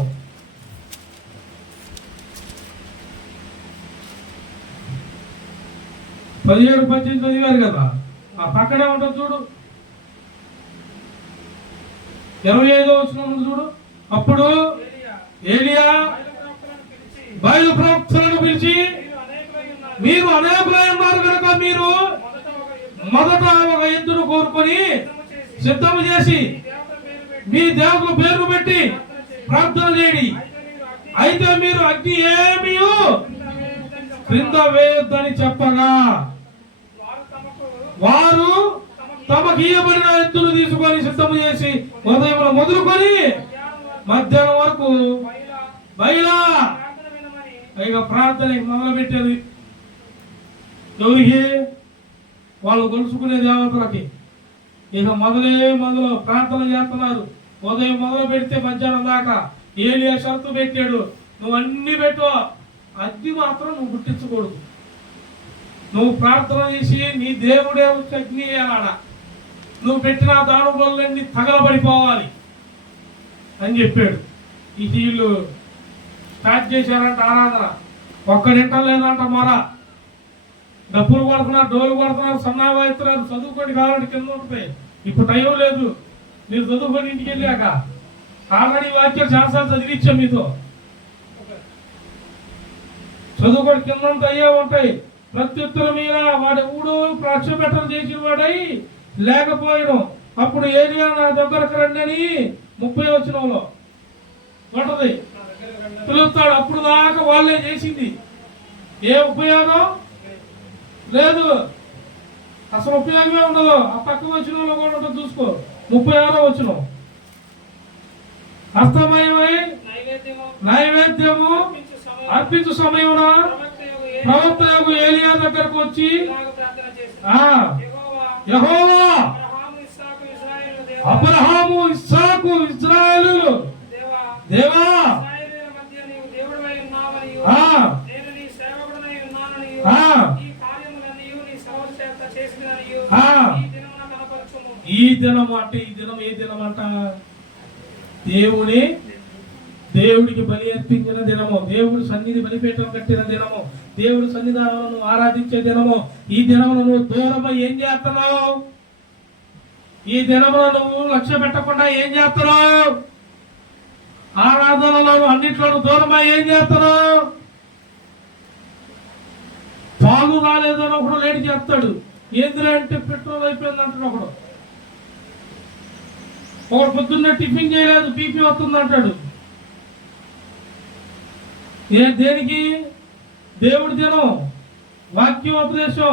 17-18 చదివారు కదా, ఆ పక్కనే ఉంటుంది చూడు. 25వ వచనం చూడు. అప్పుడు ఏలియా బయలు ప్రవక్తలను పిలిచి, మీరు అనేకులై ఉన్నారు కనుక మీరు మొదట ఒక ఎద్దును కోరుకొని సిద్ధము చేసి మీ దేవుడు పేరు పెట్టి ప్రార్థన చేయండి. అయితే మీరు అగ్ని ఏమీ క్రింద వేయొద్దని చెప్పగా వారు తమకు ఇయ్యబడిన ఎద్దును తీసుకొని సిద్ధము చేసి ఉదయం మొదలుకొని మధ్యాహ్నం వరకు బయలా ఇక ప్రార్థన మొదలు పెట్టేది. ఎవరికి? వాళ్ళు కొలుసుకునే దేవతలకి. ఇక మొదలు ప్రార్థన చేస్తున్నారు. ఉదయం మొదలు పెడితే మధ్యాహ్నం దాకా. ఏలియా షరతు పెట్టాడు, నువ్వు అన్ని పెట్టు, అగ్ని మాత్రం నువ్వు గుర్తించకూడదు. నువ్వు ప్రార్థన చేసి నీ దేవుడే వచ్చి అగ్ని వేయాలడా, నువ్వు పెట్టిన దాడులన్నీ తగలబడిపోవాలి అని చెప్పాడు. ఈ వీళ్ళు స్టార్ట్ చేశారంట ఆరాధన. ఒక్కడింటం లేదంట మొర. డబ్బులు కొడుతున్నారు, డోలు కొడుతున్నారు, సన్నాయి ఎత్తున్నారు. చదువుకొని కావాలంటే కింద ఉంటుంది. ఇప్పుడు టైం లేదు. మీరు చదువుకొని ఇంటికి వెళ్ళాక ఆల్రెడీ వాక్యాలు చాలాసార్లు చదివించాం మీతో. చదువుకొని కిందంతా అయ్యే ఉంటాయి. ప్రత్యుత్తరం మీద వాడి ఊడు ప్రక్షపెట్టం చేసిన వాడై లేకపోయాను. అప్పుడు ఏలియా నా దగ్గరకు రండి అని 30వ వచనంలో ఉంటది, పిలుస్తాడు. అప్పుడు దాకా వాళ్ళే చేసింది, ఏ ఉపయోగం లేదు, అసలు ఉపయోగమే ఉండదు. ఆ పక్క వచనంలో కూడా ఉంటుంది చూసుకో. 36వ వచనం. హస్తమయమై నైవేద్యము అర్పించు సమయమున ప్రవక్త ఏలియా దగ్గరకు వచ్చి, యెహోవా అబ్రహాము ఇస్సాకు ఇశ్రాయేలు దేవా, ఈ దినము అంటే ఈ దినం ఏ దినం అంట? దేవుడికి బలి అర్పించిన దినము, దేవుడి సన్నిధి బలిపీఠం కట్టిన దినము, దేవుడి సన్నిధానంలో ఆరాధించే దినము. ఈ దినమును నువ్వు దూరమై ఏం చేస్తున్నావు? ఈ దినములో నువ్వు లక్ష్య పెట్టకుండా ఏం చేస్తున్నావు? ఆరాధనలో అన్నింటిలో దూరమై ఏం చేస్తున్నావు? పాలు రాలేదని ఒకడు లేడి చేస్తాడు. ఏంద్రంటే పెట్రోల్ అయిపోయింది అంటాడు ఒకడు. పొద్దున్నే టిఫిన్ చేయలేదు, బీపీ వస్తుంది అంటాడు. దేనికి? దేవుడి దినం, వాక్యం, ఉపదేశం,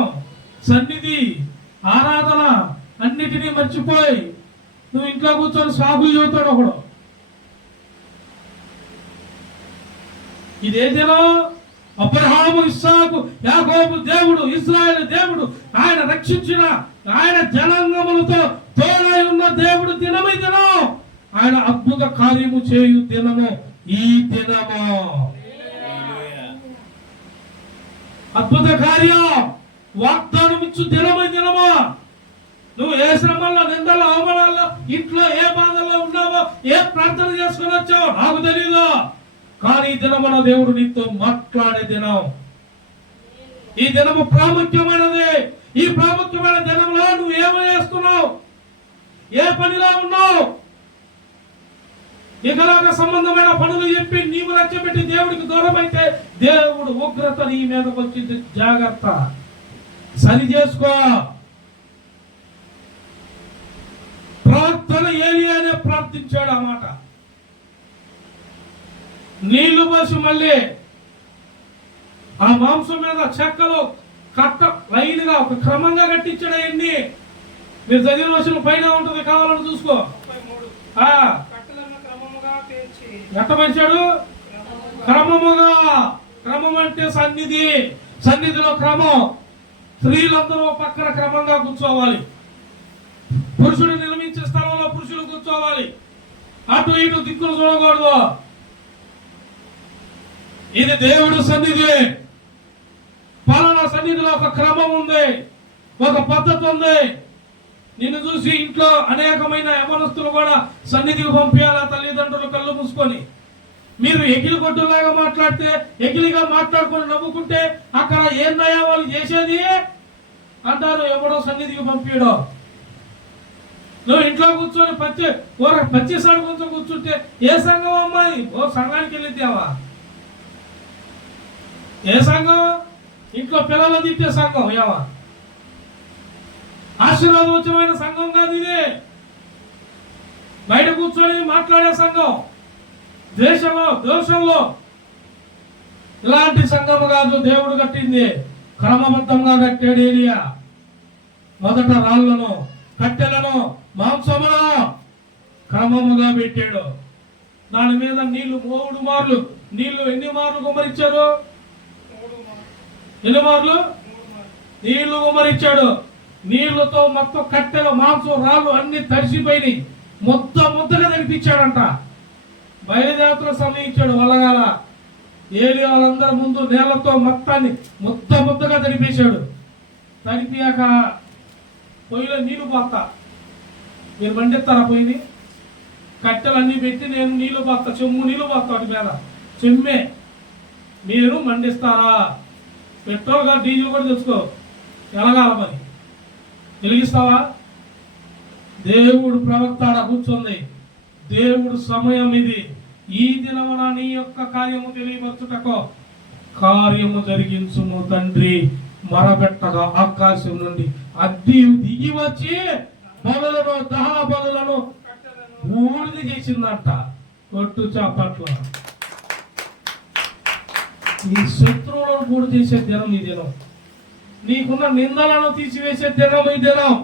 సన్నిధి, ఆరాధన అన్నిటినీ మర్చిపోయి నువ్వు ఇంట్లో కూర్చొని సాగులు చదువుతాడు ఒకడు. ఇదే దినం అబ్రహాము ఇస్సాకు యాకోబు దేవుడు, ఇశ్రాయేలు దేవుడు, ఆయన రక్షించిన ఆయన జనాంగములతో తోడై ఉన్న దేవుడు దినము ఈ దినం. ఆయన అద్భుత కార్యము చేయు దినము ఈ దినము. అద్భుత కార్యం వాగ్దానం ఇచ్చు దినము ఈ దినము. నువ్వు ఏ శ్రమల్లో, నిందల్లో, అవమానాల్లో, ఇంట్లో ఏ బాధల్లో ఉన్నావో, ఏ ప్రార్థన చేసుకుని వచ్చావో నాకు తెలీదు. కానీ ఈ దినమున దేవుడు నీతో మాట్లాడే దినం. ఈ దినము ప్రాముఖ్యమైనది. ఈ ప్రాముఖ్యమైన దినంలో నువ్వు ఏమో చేస్తున్నావు? ఏ పనిలో ఉన్నావు? ఇకలాగ సంబంధమైన పనులు చెప్పి నీవు లక్ష్యపెట్టి దేవుడికి దూరం అయితే దేవుడు ఉగ్రత నీ మీదకి వచ్చింది. జాగ్రత్త, సరి చేసుకో. ప్రార్థన ఏలియానే ప్రార్థించాడు ఆ మాట. నీళ్లు పోసి మళ్ళీ ఆ మాంసం మీద చెక్కలు కట్ట లైన్గా ఒక క్రమంగా కట్టించాడు. అవన్నీ మీరు చదివిన వచనం పైన ఉంటుంది, కావాలని చూసుకో. ఎట్ట పెంచాడు? క్రమముగా. క్రమం అంటే సన్నిధి. సన్నిధిలో క్రమం. స్త్రీలందరూ పక్కన క్రమంగా కూర్చోవాలి. పురుషుడు నిర్మించే స్థలంలో పురుషులు కూర్చోవాలి. అటు ఇటు దిక్కులు చూడకూడదు. ఇది దేవుడు సన్నిధి. పలానా సన్నిధిలో ఒక క్రమం ఉంది, ఒక పద్ధతి ఉంది. నిన్ను చూసి ఇంట్లో అనేకమైన యవనస్తులు కూడా సన్నిధికి పంపించాలా తల్లిదండ్రులు కళ్ళు మూసుకొని. మీరు ఎగిలి కొట్టులాగా మాట్లాడితే, ఎగిలిగా మాట్లాడుకొని నవ్వుకుంటే అక్కడ ఏందయ్యా వాళ్ళు చేసేది అంటారు. ఎవడో సన్నిధికి పంపించడం. నువ్వు ఇంట్లో కూర్చొని పచ్చి సడుగుంతో కూర్చుంటే ఏ సంఘం అమ్మాయి? ఓ సంఘానికి వెళ్ళిద్దావా? ఏ సంఘం? ఇంట్లో పిల్లలు తిట్టే సంఘం. ఏవా ఆశీర్వాదోచమైన సంఘం కాదు ఇది. బయట కూర్చొని మాట్లాడే సంఘం, దోషంలో ఇలాంటి సంఘం కాదు. దేవుడు కట్టింది క్రమబద్ధంగా కట్టాడు. ఏలియా మొదట రాళ్లను, కట్టెలను, మాంసమును క్రమముగా పెట్టాడు. దాని మీద నీళ్లు 3 మార్లు. నీళ్లు ఎన్ని మార్లు గుమ్మరించారు? 3 మార్లు నీళ్లు గుమ్మరించాడు. నీళ్లతో మొత్తం కట్టెలు, మాంసం, రాళ్ళు అన్ని తడిసిపోయినాయి. ముద్దగా తడిపించాడంట. బయలుదేవతల సమయం ఇచ్చాడు. వలగాల ఏలియా వాళ్ళందరి ముందు నేలతో మొత్తాన్ని ముద్దగా తడిపేశాడు. తడిపియాక పొయ్యిలో నీళ్లు పోతా. మీరు మండిస్తారా పొయ్యిని? కట్టెలు అన్ని పెట్టి నేను నీళ్లు పోతా, చెమ్ము నీళ్లు పోతా వాటి మీద. చెమ్మే. మీరు మండిస్తారా? పెట్రోల్ గా డీజిల్ కూడా తెచ్చుకో, ఎలగాల మరి. వెలిగిస్తావా? దేవుడు ప్రవక్త కూర్చుంది. దేవుడు సమయం ఇది. ఈ దినమున నీ యొక్క కార్యము తెలియపరచుటకో కార్యము జరిగించుము తండ్రి. మరబెట్టగా ఆకాశం నుండి అగ్ని దిగి వచ్చి బలులను, దహన బలులను బూడిద చేసిందంట. కొట్టు చాపట్ల. నీ శత్రువులను బూడి చేసే దినం ఈ దినం. నీకున్న నిందలను తీసివేసే దినం ఈ దినం.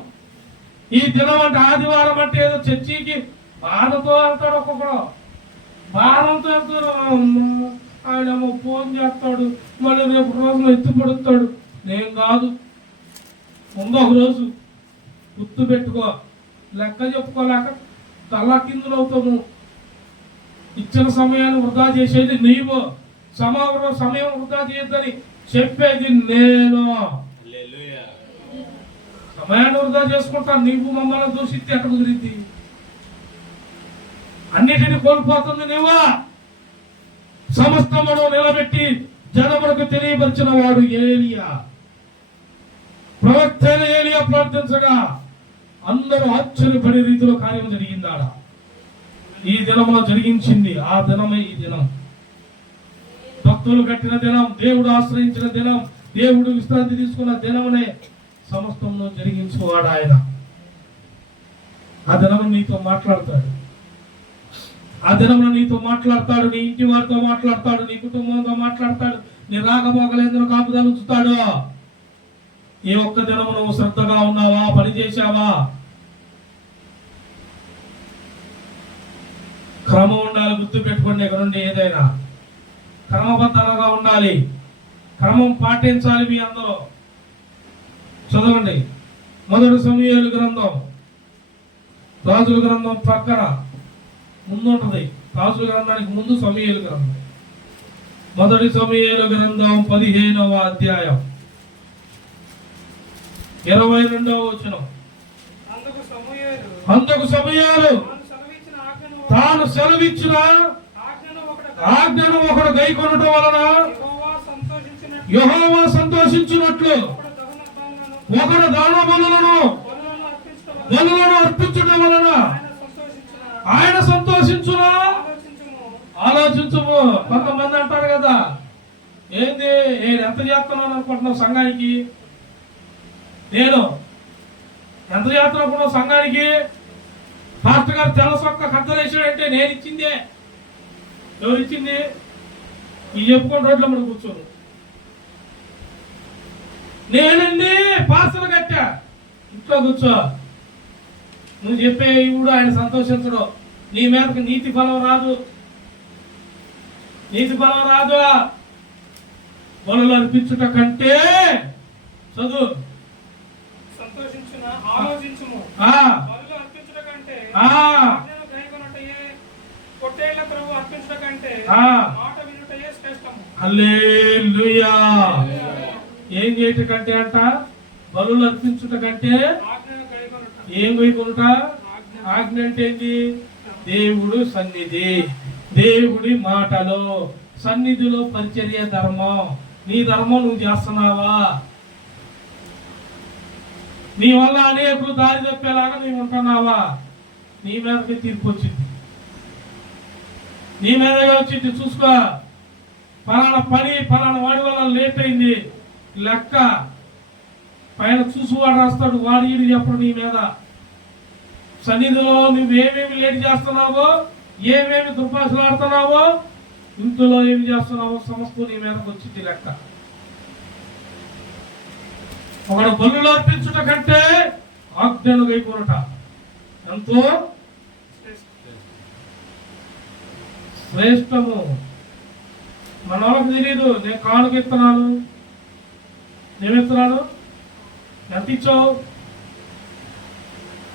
ఈ దినం అంటే ఆదివారం అంటే ఏదో చర్చికి బాధతో వెళ్తాడు, ఒక్కొక్కడు భారంతో వెళ్తాడు. ఆయనేమో ఫోన్ చేస్తాడు, మళ్ళీ రేపు రోజున ఎత్తుపడుతాడు. నేను కాదు. ముందొక రోజు గుర్తు పెట్టుకో. లెక్క చెప్పుకోలేక తల కిందులు అవుతాము. ఇచ్చిన సమయాన్ని వృధా చేసేది నీవు. సమయం వృధా చేయొద్దని చెప్పేది నేను. సమయాన్ని వృధా చేసుకుంటాను. నీవు మమ్మల్ని దూషిస్తే ఎట్ట కుదిరింది? అన్నిటిని కోల్పోతుంది నీవా. సమస్తమును నిలబెట్టి జనములకు తెలియపరిచిన వాడు ఏలియా. ప్రవక్త ఏలియా ప్రార్థించగా అందరూ ఆశ్చర్యపడే రీతిలో కార్యం జరిగిందాడ. ఈ దినములో జరిగించింది. ఆ దినమే ఈ దినం. భక్తులు కట్టిన దినం, దేవుడు ఆశ్రయించిన దినం, దేవుడు విశ్రాంతి తీసుకున్న దినమునే సమస్తమును జరిగించువాడు ఆయన. ఆ దినము నీతో మాట్లాడతాడు. ఆ దినంలో నీతో మాట్లాడతాడు. నీ ఇంటి వారితో మాట్లాడతాడు. నీ కుటుంబంతో మాట్లాడతాడు. నీ రాకపోకలేందుకు కాపుదలు ఉంచుతాడు. ఏ ఒక్క దినము నువ్వు శ్రద్ధగా ఉన్నావా? పని చేశావా? క్రమం ఉండాలి. గుర్తు పెట్టుకోండి. ఇక్కడ నుండి ఏదైనా క్రమబద్ధంగా ఉండాలి. క్రమం పాటించాలి. మీ అందరూ చదవండి. మొదటి సమూయేలు గ్రంథం, రాజుల గ్రంథం ప్రక్కన ముందుంటది. రాజుల గ్రంథానికి ముందు సమూయేలు గ్రంథం. మొదటి సమూయేలు గ్రంథం 15వ అధ్యాయం 22వ వచనం. అందుకు సమూయేలు తాను సెలవిచ్చిన ఆజ్ఞను ఒకడు గైకొనటం వలన యెహోవా సంతోషించినట్లు ఒకడు దాన బలులను అర్పించడం వలన ఆయన సంతోషించునా? ఆలోచించుము. కొంతమంది అంటారు కదా, ఏంది నేను ఎంత చేస్తున్నాను అనుకుంటున్నావు సంఘానికి? నేను ఎంత చేస్తున్నప్పుడు సంఘానికి పాస్టర్ గారు తెల్ల సొక్క కత్తలేసాడంటే నేను ఇచ్చిందే. ఎవరు ఇచ్చింది? ఈ చెప్పుకొని రోడ్ల మీద కూర్చోను. నేనండి పాస్టర్ కట్టా. ఇంట్లో కూర్చో. నువ్వు చెప్పే కూడా ఆయన సంతోషించడు. నీ మీదకి నీతి ఫలం రాదు, నీతి ఫలం రాదు. బలులు అర్పించుట కంటే చదువు సంతోషించున ఆలోచించుము. బలులు అర్పించుట కంటే పొట్టేళ్ల త్రవ్వు అర్పించుట కంటే మాట వినుటయే శ్రేష్టము. హల్లెలూయా. ఏం చేయట కంటే అంట? బలులు అర్పించుట కంటే ఏం వైకుంట? ఆజ్ఞ అంటే ఏంటి? దేవుడు సన్నిధి, దేవుడి మాటలో, సన్నిధిలో పరిచర్య ధర్మం. నీ ధర్మం నువ్వు చేస్తున్నావా? నీ వల్ల అనేకులు దారి తప్పేలాగా నువ్వు ఉంటున్నావా? నీ మీదకి తీర్పు వచ్చింది, నీ మీదగా వచ్చింది. చూసుకో, ఫలానా పని ఫలానా వాడి వల్ల లేట్ అయింది లెక్క పైన చూసువాడు రాస్తాడు, వాడు ఈడు చెప్పడు నీ మీద. సన్నిధిలో నువ్వేమేమి లేట్ చేస్తున్నావో, ఏమేమి దుర్భాషలు ఆడుతున్నావో, ఇంట్లో ఏమి చేస్తున్నావో సమస్తం నీ మీదకి వచ్చింది లెక్క. ఒకడు బలులు అర్పించుట కంటే ఆజ్ఞలు గైకొనుట ఎంతో శ్రేష్టము. మన వాళ్ళకి తెలియదు. నేను కానుక ఇస్తున్నాను, నేమిస్తున్నాను, ఎంత ఇచ్చావు,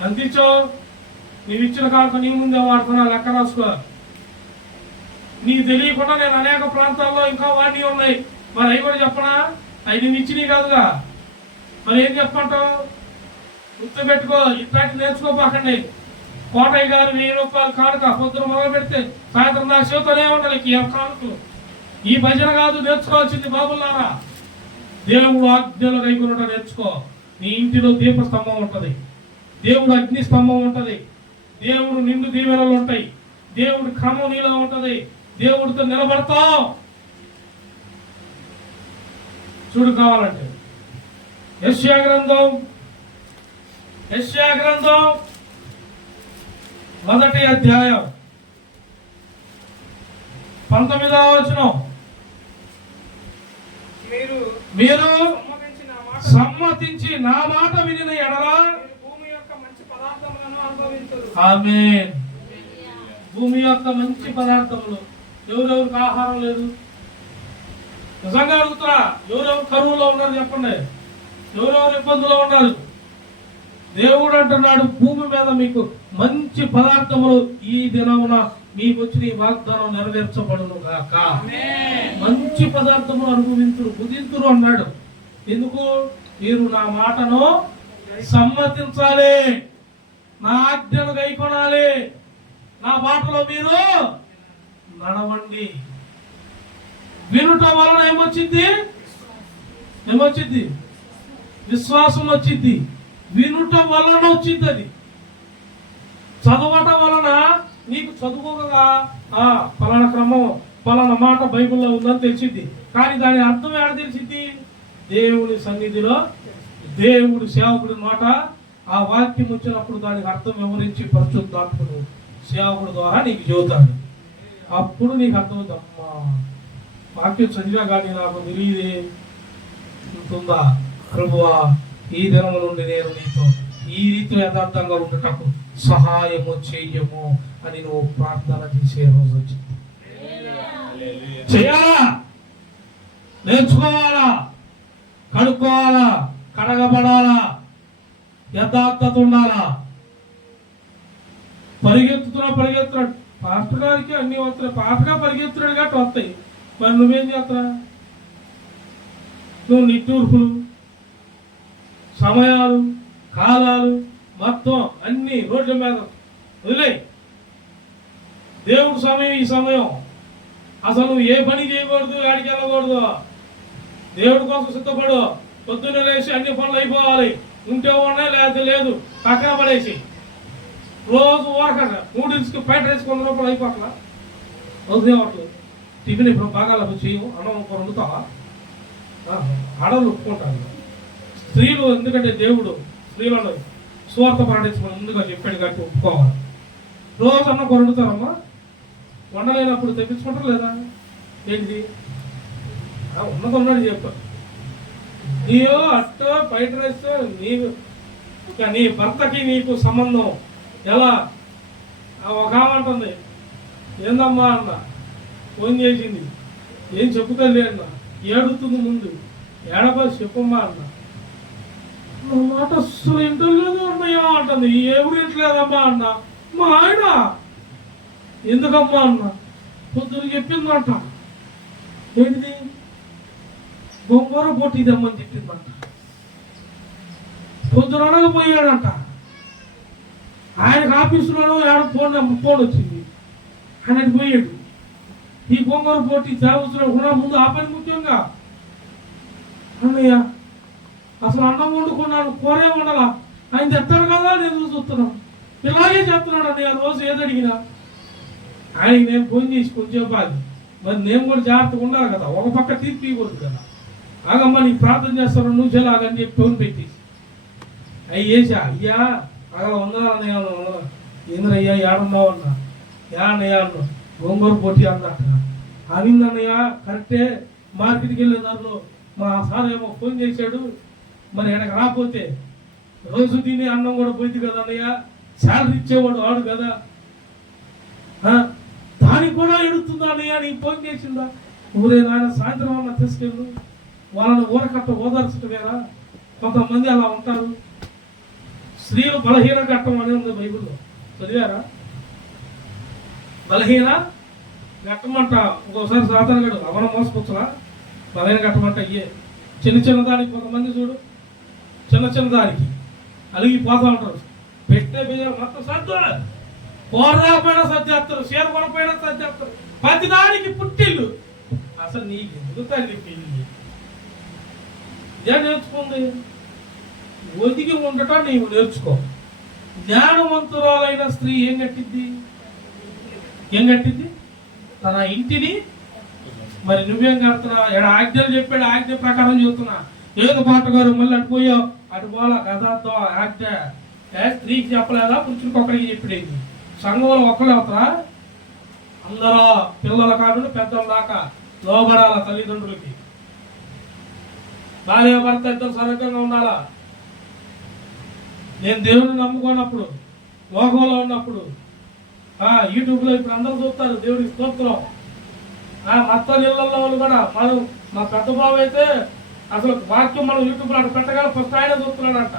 ఎంత ఇచ్చావు? నీవు ఇచ్చిన కానుక నీ ముందే వాడుతున్నా, లెక్క రాసుకో. నీకు తెలియకుండా నేను అనేక ప్రాంతాల్లో ఇంకా వాడిని ఉన్నాయి, మరి అవి కూడా చెప్పనా? అవి నేను ఇచ్చినవి కాదుగా, మరి ఏం చెప్పంటావు? గుర్తుపెట్టుకో, ఇట్లాంటి నేర్చుకోపాకండి. కోటయ్య గారు 1000 రూపాయలు కానుక పొద్దున మొదలు పెడితే సాయంత్రం నా చేతనే ఉండాలి ఈ కానుకలు. ఈ భజన కాదు నేర్చుకోవాల్సింది బాబులారా. దేవుడు ఆజ్ఞలు కైకొనుట నేర్చుకో. నీ ఇంటిలో దీపస్తంభం ఉంటది, దేవుడు అగ్ని స్తంభం ఉంటది, దేవుడు నిండు దీవెనలు ఉంటాయి, దేవుడి క్రమం నీలో ఉంటది, దేవుడితో నిలబడతావు. చూడు కావాలంటే యెషయా గ్రంథం 1వ అధ్యాయం 19వ వచనం. మీరు సమ్మతించి నా మాట వినిన ఎడల భూమి యొక్క మంచి పదార్థములను అనుభవించుదురు. ఆమేన్. భూమి యొక్క మంచి పదార్థములు. ఎవరెవరికి ఆహారం లేదు? నిజంగా అడుగుతున్నా, ఎవరెవరు కరువులో ఉన్నారు చెప్పండి, ఎవరెవరు ఇబ్బందులో ఉన్నారు? దేవుడు అంటున్నాడు, భూమి మీద మీకు మంచి పదార్థములు ఈ దినమున మీకు వచ్చిన ఈ వాగ్దానం నెరవేర్చబడును గాక. మంచి పదార్థములు అనుభవించురు, బుధింతురు అన్నాడు. ఎందుకు? మీరు నా మాటను సమ్మతించాలి, నా ఆజ్ఞను గైకొనాలి, నా బాటలో మీరు నడవండి. వినుట వలన ఏమొచ్చింది? విశ్వాసం వచ్చింది. వినుట వలన వచ్చింది. అది చదవటం వలన నీకు చదువుగా పలానా క్రమం పలానా మాట బైబిల్లో ఉందని తెలిసింది. కానీ దాని అర్థం ఏడ తెలిసింది? దేవుని సన్నిధిలో దేవుడి సేవకుడి మాట ఆ వాక్యం వచ్చినప్పుడు దానికి అర్థం వివరించి పరిశుద్ధాత్ముడు సేవకుడు ద్వారా నీకు చెబుతాడు. అప్పుడు నీకు అర్థమవుతుంది, అమ్మా వాక్యం చదివా కానీ నాకు తెలియదే ఉంటుందా ప్రభువా, ఈ దినము నుండి నేను నీతో ఈ రీతిలో యథార్థంగా ఉండటకు సహాయము చెయ్యము అని నువ్వు ప్రార్థన చేసే రోజు వచ్చింది. చేయాలా, నేర్చుకోవాలా, కడుక్కోవాలా, కడగబడాలా, యథార్థత ఉండాలా. పరిగెత్తున్నాడు పాస్టర్ గారికి అన్ని వస్తాయి, పాటగా పరిగెత్తున్నాడు కాబట్టి వస్తాయి. మరి నువ్వేం చేస్తా? నువ్వు నిట్టూర్పులు, సమయాలు, కాలాలు మొత్తం అన్ని రోడ్ల మీద వదిలే. దేవుడు సమయం ఈ సమయం. అసలు నువ్వు ఏ పని చేయకూడదు, ఆడికి వెళ్ళకూడదు. దేవుడి కోసం సిద్ధపడు. పొద్దున్న లేచి అన్ని పనులు అయిపోవాలి. ఉంటే ఉన్నాయి, లేకపోతే లేదు, పక్కన పడేసి రోజు ఊరకట నూడిల్స్కి ఫ్రైడ్ రైస్ 100 రూపాయలు అయిపోట్లా వదిలేవట్లేదు. టిఫిన్ ఇప్పుడు బాగా చేయవు, అన్నం వండుతావా? ఆడవాళ్ళు ఒప్పుకుంటారు. స్త్రీలు ఎందుకంటే దేవుడు స్త్రీలను స్వార్థ పాటించమని ముందుగా చెప్పాడు కాబట్టి ఒప్పుకోవాలి. రోజు అన్నం వండుతారమ్మా, వండలేనప్పుడు తెప్పించుకుంటారు లేదా? ఏంటిది ఉన్నది ఉన్నది చెప్పారు. నీయో అట్టో ఫ్రైడ్ రైస్ నీకు నీ భర్తకి నీకు సంబంధం ఎలా ఒక ఆమె అంటుంది, ఏందమ్మా అన్న, ఫోన్ చేసింది, ఏం చెప్పుకోలే అన్న, ఏడుతుంది ముందు, ఏడపా చెప్పమ్మా అన్న, నా మాట అస్సలు ఇంటలేదు అన్నయ్య అంటుంది. ఎవరు ఇంటలేదమ్మా అన్న, మా ఆయన. ఎందుకమ్మా అన్న, పొద్దున చెప్పిందంట, ఏంటిది గొంగూర పోటీ ఇదమ్మని చెప్పిందంట. పొద్దున అనకపోయాడంట, ఆయనకు ఆఫీసులోనో ఏడ ఫోన్ వచ్చింది, ఆయన పోయాడు. ఈ గొంగూర పోటీ తేవచ్చులో కూడా ముందు ఆ పని ముఖ్యంగా. అన్నయ్య అసలు అన్నం వండుకున్నాను, కూరే వండాలా, ఆయన తెస్తాడు కదా, నేను చూస్తున్నాను. ఇలాగే చెప్తున్నాడు అన్నయ్య రోజు ఏది అడిగినా. ఆయన నేను ఫోన్ చేసి కొంచెం బాధి, మరి నేను కూడా జాగ్రత్తగా ఉండాలి కదా, ఒక పక్క తీర్పు ఇవ్వకూడదు కదా. ఆగమ్మ నీకు ప్రార్థన చేస్తాను, నువ్వు చేయాలని చెప్పి ఫోన్ పెట్టేసి అయ్యి చేసా. అయ్యా అలా ఉందాలన్నయ్య, ఏంద్రయ్యా ఏడున్నావు అన్నా, ఏడన్నయ్యా అన్నా, గోంగూర పోటీ అన్నట్ట అనిందన్నయ్య. కరెక్టే, మార్కెట్కి వెళ్ళే దారిలో మా సార్ ఏమో ఫోన్ చేశాడు, మరి ఆయనకు రాకపోతే రోజు తిని అన్నం కూడా పోయింది కదా అన్నయ్య, శాలరీ ఇచ్చేవాడు వాడు కదా, దానికి కూడా ఎడుతుందా అన్నయ్య, నీకు ఫోన్ చేసిందా? ఊరే నాయన సాయంత్రం అన్న తీసుకెళ్ళు, వాళ్ళని ఊరకట్ట ఓదార్చటమేరా. కొంతమంది అలా ఉంటారు. స్త్రీలు బలహీన ఘట్టం అని ఉంది బైబిల్లో, చదివారా? బలహీన ఘట్టమంట. ఇంకోసారి సాధారణ గడు అవన మోసపుచ్చలా, బలహీన ఘట్టమంట. అయ్యే చిన్న చిన్న దానికి కొంతమంది చూడు, చిన్న చిన్న దానికి అలిగిపోతూ ఉంటారు. పెట్టే బియ్యం మొత్తం సర్దు, కోరదాకపోయినా సర్దేస్తారు, చీర కొనపోయినా సర్దేస్తారు, ప్రతి దానికి పుట్టిల్లు. అసలు నీకు ఎందుకు తల్లి పెళ్ళి? ఇదే నేర్చుకుంది, ఒదిగి ఉండటం నీవు నేర్చుకో. జ్ఞానవంతురాలైన స్త్రీ ఏం కట్టిద్ది? తన ఇంటిని. మరి నువ్వేం కడుతున్నా? ఎక్కడ ఆజ్ఞలు చెప్పాడు, ఆజ్ఞ ప్రకారం చెబుతున్నా. ఏదో పాట గారు మళ్ళీ అటుపోయావు, అటు పోలా కథతో ఆజ్ఞ స్త్రీకి చెప్పలేదా, పురుషుడికి ఒక్కడికి చెప్పేది. సంఘంలో ఒక్కడే అవుతారా? అందరూ పిల్లల కాదు పెద్దల దాకా లోబడాల తల్లిదండ్రులకి. భార్య భర్త ఇద్దరు సరిగ్గా ఉండాలా. నేను దేవుని నమ్ముకున్నప్పుడు, లోకంలో ఉన్నప్పుడు, యూట్యూబ్లో ఇప్పుడు అందరూ చూస్తారు, దేవుడికి స్తోత్రం. మొత్తం ఇళ్లలో వాళ్ళు కూడా, మనం మా పెద్ద బాబు అయితే అసలు వాక్యం మనం యూట్యూబ్లో అటు పెట్టగల ఫస్ట్ ఆయన చూస్తున్నాడంట.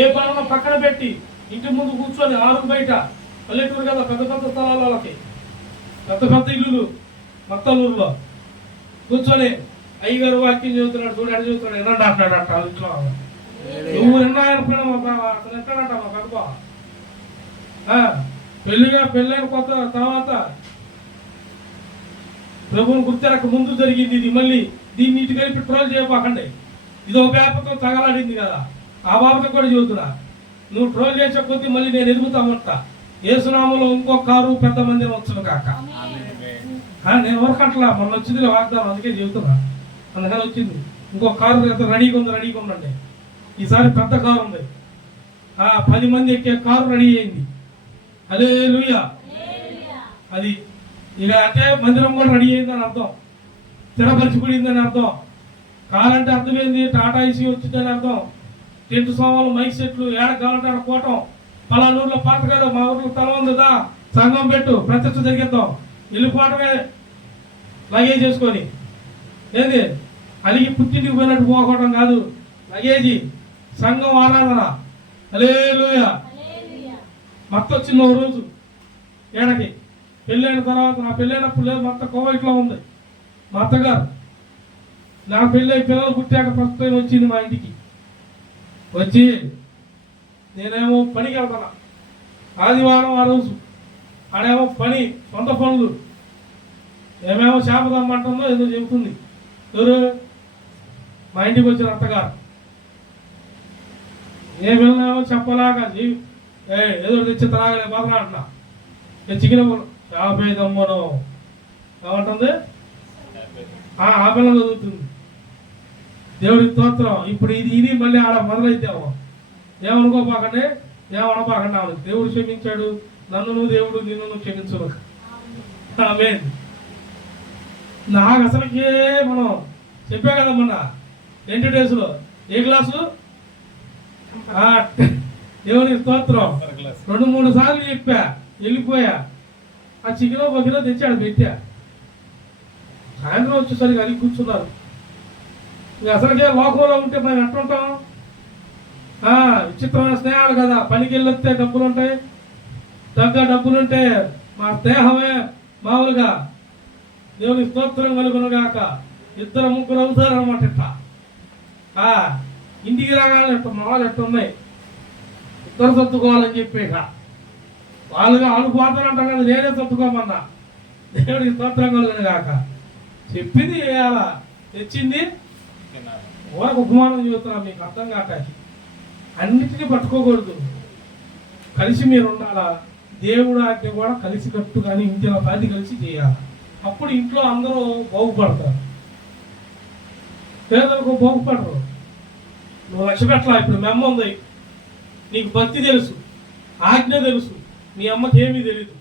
ఏ పనున్నా పక్కన పెట్టి ఇంటి ముందు కూర్చొని ఆరు బయట, పల్లెటూరు కదా, పెద్ద పెద్ద స్థలాల వాళ్ళకి పెద్ద పెద్ద ఇల్లులు మొత్తం ఊళ్ళో కూర్చొని అయ్యగారు వాక్యం చదువుతున్నాడు, చూడు ఎడ చదువుతున్నాడు, ఎన్నండి అంటున్నాడంట. ఇంట్లో నువ్వు ఎన్నో ఆయన అతను ఎట్టాడంట మా పెద్ద బాబు. పెళ్ళైన కొత్త తర్వాత ప్రభువుని గుర్తెరక ముందు జరిగింది ఇది. మళ్ళీ దీన్ని ఇటు కలిపి ట్రోల్ చేయబాకండి, ఇది ఒక పేపర్తో తగలాడింది కదా, ఆ బాబుతో కూడా చెబుతున్నా. నువ్వు ట్రోల్ చేసే కొద్దీ మళ్ళీ నేను ఎదుగుతామంట. ఏసునామంలో ఇంకో కారు పెద్ద మంది వచ్చును కాక. నేను ఎవరికంటలా, మొన్న వచ్చింది వాగ్దానం, అందుకే చెబుతున్నా. అందుకని వచ్చింది ఇంకో కారు రెడీగా ఉందండి. ఈసారి పెద్ద కారు ఉంది, 10 మంది ఎక్కే కారు రెడీ అయింది. హల్లెలూయా. అది ఇక అంటే మందిరం కూడా రెడీ అయిందని అర్థం, స్థిరపరిచిపోయిందని అర్థం. కారు అంటే అర్థమైంది, టాటా ఏసీ వచ్చిందని అర్థం. టెంట్ సోమాలు, మైక్ సెట్లు, ఏడ కావాలంటే ఆడ కోటం. పలానూరులో పాత కదా, మా ఊర్లో తల ఉందా, సంఘం పెట్టు, ప్రత్యక్ష జరిగిద్దాం, వెళ్ళిపోవటమే లగేజ్ చేసుకొని. ఏంది అలిగి పుట్టింటికి పోయినట్టు పోకోవడం కాదు, లగేజీ సంఘం ఆరాధన. హల్లెలూయా. మొత్తం వచ్చింది ఒక రోజు ఏడకి పెళ్ళైన తర్వాత. నా పెళ్ళైనప్పుడు లేదు, మొత్తం కోవైట్లో ఉంది. మా అత్తగారు నా పెళ్ళి పిల్లలు పుట్టాక ఫస్ట్ టైం వచ్చింది మా ఇంటికి. వచ్చి నేనేమో పనికి వెళ్తాను, ఆదివారం ఆ రోజు. ఆడేమో పని, సొంత పనులు. ఏమేమో చేప దమ్మంటుందో ఏదో చెబుతుంది. ఎవరు? మా ఇంటికి వచ్చిన అత్తగారు. ఏ పిల్లనేమో చెప్పలాగా ఏదో తెచ్చి తరాగలే బాగా అంటున్నా. చికెన్ 50 దమ్మను ఏమంటుంది, ఆ పిల్లలు చదువుతుంది. దేవుడి స్తోత్రం. ఇప్పుడు ఇది మళ్ళీ ఆడ మొదలైతేమో ఏమనుకోపాకండి, ఏమనపాకండి. ఆవిడ దేవుడు క్షమించాడు, నన్ను దేవుడు నిన్ను క్షమించు. ఆమేన్. నాకు అసలుకే మనం చెప్పా కదా మొన్న 20 days లో ఏ క్లాసు, దేవుని స్తోత్రం. 2-3 సార్లు చెప్పా, వెళ్ళిపోయా. ఆ చికెన్ 1 కిలో తెచ్చాడు, పెట్టా. సాయంత్రం వచ్చేసరికి అడిగి కూర్చున్నారు. ఇంకా అసలుకే లోకంలో ఉంటే మేము ఎట్టుంటాం? విచిత్రమైన స్నేహాలు కదా. పనికి వెళ్ళొస్తే డబ్బులు ఉంటాయి, దగ్గర డబ్బులుంటే మా స్నేహమే మామూలుగా. దేవుని స్తోత్రం కలుగునుగాక. 2-3 అవుతారు అనమాట. ఇట్లా ఇంటికి రాగానే మా వాళ్ళు ఎట్లా ఉన్నాయి, ఇద్దరు సర్దుకోవాలని చెప్పి వాళ్ళు పోతారంటాం కదా, నేనే సర్దుకోమన్నా. దేవుడికి స్తోత్రం కలుగునుగాక. చెప్పింది చేయాలా, తెచ్చింది ఊరకు ఉపమానం చూస్తున్నాం. మీకు అర్థం కాటాకి అన్నిటినీ పట్టుకోకూడదు, కలిసి మీరు ఉండాలా. దేవుడు ఆజ్ఞ కూడా కలిసి కట్టుగాని ఇంటిలో 10 కలిసి చేయాలి. అప్పుడు ఇంట్లో అందరూ బాగుపడతారు, పేదలకు బాగుపడరు. నువ్వు లక్ష్య పెట్టాలా. ఇప్పుడు మీ అమ్మ ఉంది, నీకు భక్తి తెలుసు, ఆజ్ఞ తెలుసు. మీ అమ్మకి ఏమీ తెలియదు,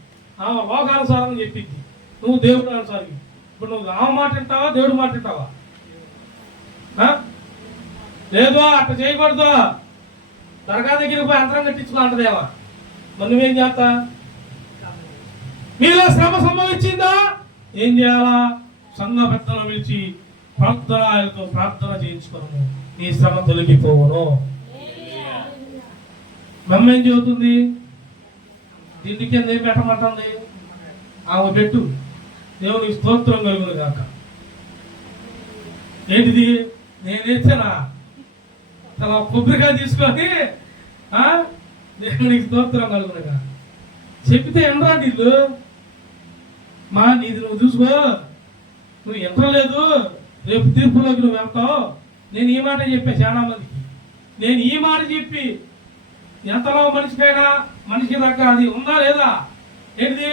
ఆమె లోకానుసారం చెప్పింది, నువ్వు దేవుడు అనుసారి. ఇప్పుడు నువ్వు ఆమె మాట వింటావా, దేవుడు మాట వింటావా? లేదు, అట్లా చేయకూడదు. దర్గా దగ్గర పోయి అంతరం కట్టించుకో అంటదేవా. మరి నువ్వేం చేస్తా? మీలో శ్రమ సంభవించిందా? ఏం చేయాలా? సంఘ పెద్దలు పిలిచి ప్రార్థనలతో ప్రార్థన చేయించుకోను, నీ శ్రమ తొలగిపోవును. మమ్మ ఏం చెబుతుంది? దీని కింద ఏం పెట్టమంటుంది? ఆమె పెట్టు, దేవునికి స్తోత్రం కలుగును కాక. ఏంటిది? నేనేసానా? తన కొబ్బరికాయ తీసుకొని దేవునికి స్తోత్రం కలుగునుగా చెప్తే ఎండ్రా నీళ్ళు. మా నీది నువ్వు చూసుకో, నువ్వు ఎంటలేదు, రేపు తీర్పులోకి నువ్వు వెళ్తావు. నేను ఈ మాట చెప్పా చాలా మందికి. నేను ఈ మాట చెప్పి ఎంతలో మనిషికైనా మనిషికి దగ్గర అది ఉందా లేదా? ఏంటిది?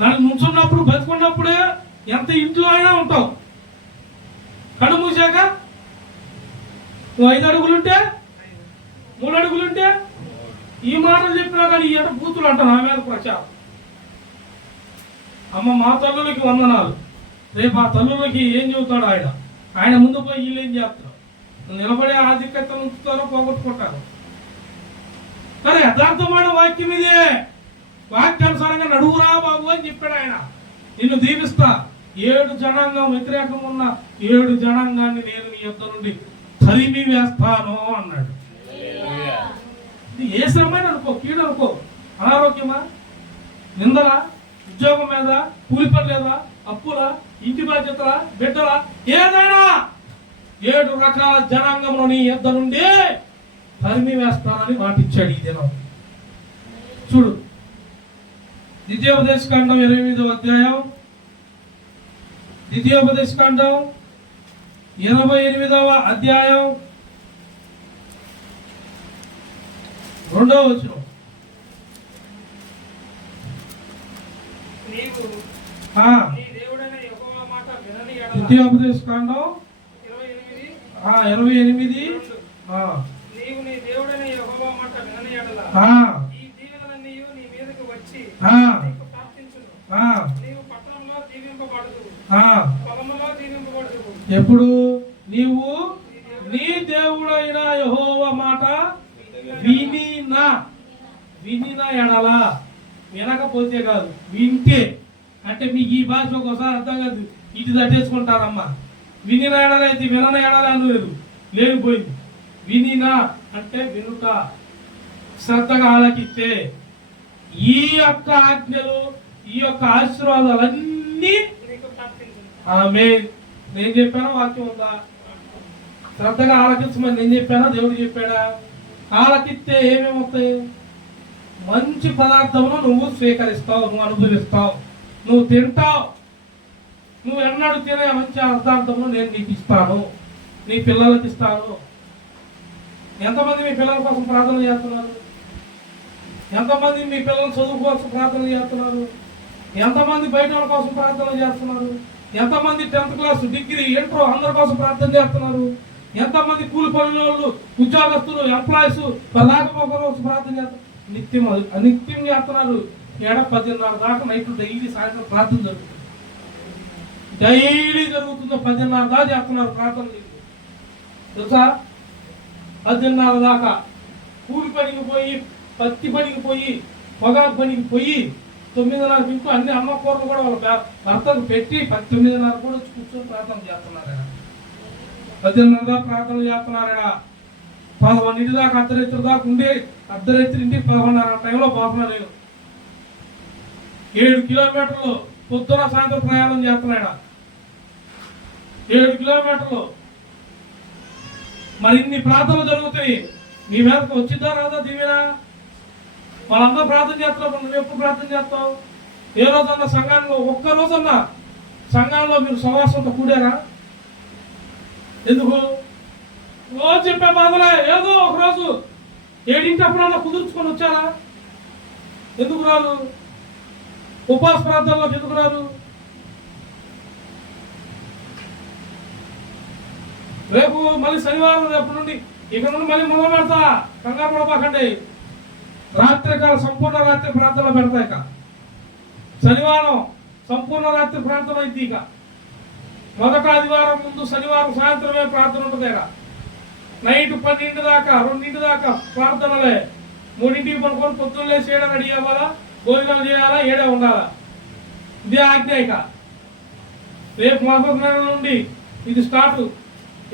నన్ను నుంచున్నప్పుడు బతుకున్నప్పుడే ఎంత ఇంట్లో అయినా ఉంటావు. కళ్ళు మూసాక నువ్వు 5 అడుగులుంటే 3 అడుగులుంటే ఈ మాటలు చెప్పినా కానీ ఈ ఎట బూతులు అంటాను. నా మీద ప్రచారం. అమ్మ మా తల్లులకి వందనాలు. రేపు ఆ తల్లులకి ఏం చెబుతాడు ఆయన? ఆయన ముందు పోయి వీళ్ళు ఏం చేస్తారు? నిలబడే ఆధిక్యతను ఉంచుతారో పోగొట్టుకుంటారు. కానీ యథార్థమైన వాక్యం ఇదే. వాక్యానుసారంగా నడువురా బాబు అని చెప్పాడు ఆయన. నిన్ను దీవిస్తా. 7 జనాంగం వ్యతిరేకం ఉన్న 7 జనాంగాన్ని నేను నీ యొద్ద నుండి తరిమి వేస్తాను అన్నాడు. ఏ శ్రమైన అనుకో, కీడు అనుకో, అనారోగ్యమా, నిందలా, ఉద్యోగం మీద, కూలి పని లేదా, అప్పులా, ఇంటి బాధ్యతలా, బిడ్డలా, ఏదైనా 7 రకాల జనాంగంలో నీ యొద్ద నుండి తరిమి వేస్తానని మాటిచ్చాడు ఈ దినం. చూడు, ద్వితీయోపదేశకాండం 28వ అధ్యాయం, ద్వితీయోపదేశకాండం 28వ అధ్యాయం 2వ వచనం. ద్వితీయోపదేశకాండం 28. నీవు నీ దేవుడైన యెహోవా మాట వినని యెడల ఈ దీవెనలన్నీ నీ మీదకి వచ్చి నీకు ప్రాప్తించును. నీవు పట్టణంలో దీవింపబడదు, పొలములో దీవింపబడదు. ఎప్పుడు నీవు నీ దేవుడైన యెహోవా మాట వినినా ఎడలా, వినకపోతే కాదు, వింటే. అంటే మీకు ఈ భాష ఒకసారి అర్థం కాదు, ఇటు తట్టేసుకుంటారమ్మా. వినినా ఎడలైతే వినన ఎడలా లేదు, లేనిపోయింది. వినినా అంటే వినుట, శ్రద్ధగా ఆలకిస్తే ఈ యొక్క ఆజ్ఞలు, ఈ యొక్క ఆశీర్వాదాలన్నీ ఆమె. నేను చెప్పానా? వాక్యం ఉందా? శ్రద్ధగా ఆలకించమని నేను చెప్పానా? దేవుడు చెప్పాడా? ఆలకిస్తే ఏమేమి వస్తాయి? మంచి పదార్థమును నువ్వు స్వీకరిస్తావు, నువ్వు అనుభవిస్తావు, నువ్వు తింటావు. నువ్వు ఎన్నడూ తినే మంచి పదార్థమును నేను నీకు ఇస్తాను, నీ పిల్లలకి ఇస్తాను. ఎంతమంది మీ పిల్లల కోసం ప్రార్థన చేస్తున్నారు? ఎంతమంది మీ పిల్లల చదువు కోసం ప్రార్థన చేస్తున్నారు? ఎంతమంది బయట వాళ్ళ కోసం ప్రార్థన చేస్తున్నారు? ఎంతమంది 10th క్లాస్, డిగ్రీ, ఇంటర్ అందరి కోసం ప్రార్థన చేస్తున్నారు? ఎంతమంది కూలి పనుల వాళ్ళు, ఉద్యోగస్తులు, ఎంప్లాయీస్ రాకపోకల కోసం ప్రార్థన చేస్తారు? నిత్యం చేస్తున్నారు. 10:30 దాకా నైట్ డైలీ సాయంత్రం ప్రార్థన జరుగుతుంది. డైలీ జరుగుతుందో 10:30 దాకా చేస్తున్నారు ప్రార్థన. తెలుసా? 10:30 దాకా కూలి పనికి పోయి, పత్తి పనికి పోయి, పొగాకు పనికి పోయి 9:30 ఇంటూ అన్ని అమ్మ కూరలు కూడా వాళ్ళ భర్తకు పెట్టి 9:30 కూడా వచ్చి కూర్చొని ప్రార్థన చేస్తున్నారు. 10:30 ప్రార్థన చేస్తున్నారా? 11 దాకా అర్ధరాత్రి దాకా ఉండి అర్ధరాత్రి ఇంటికి 11:30 టైంలో పోతున్నా నేను. 7 కిలోమీటర్లు పొద్దున సాయంత్రం ప్రయాణం చేస్తున్నాడా? 7 కిలోమీటర్లు. మరి ఇన్ని ప్రార్థనలు జరుగుతాయి, మీ మీదకి వచ్చిందా రాదా దీవెన? వాళ్ళందరూ ప్రార్థన చేస్తున్నప్పుడు నువ్వు ఎప్పుడు ప్రార్థన చేస్తావు? ఏ రోజన్నా సంఘంలో, ఒక్క రోజన్నా సంఘంలో మీరు సమాసంతో కూడారా? ఎందుకు? రోజు చెప్పే బాధలే. ఏదో ఒక రోజు 7:00 కుదుర్చుకొని వచ్చారా? ఎందుకు రాదు? ఉపవాస ప్రార్థనలోకి ఎందుకు రాదు? రేపు మళ్ళీ శనివారం, రేపు నుండి ఇక్కడ నుండి మళ్ళీ మొదలు పెడతా. కంగారు పడపాకండి. రాత్రికాల సంపూర్ణ రాత్రి ప్రార్థన పెడతా. ఇక శనివారం సంపూర్ణ రాత్రి ప్రార్థన అయితే ఇక మొదట ఆదివారం ముందు శనివారం సాయంత్రమే ప్రార్థన ఉంటుంది. ఇక నైట్ 12 దాకా 2 దాకా ప్రార్థనలే. 3 పడుకొని పొద్దున్న లేచి 7 రెడీ అవ్వాలా, భోజనాలు చేయాలా, 7 ఉండాలా. ఇదే ఆజ్ఞ. ఇక రేపు మొదటి నెల నుండి ఇది స్టార్ట్.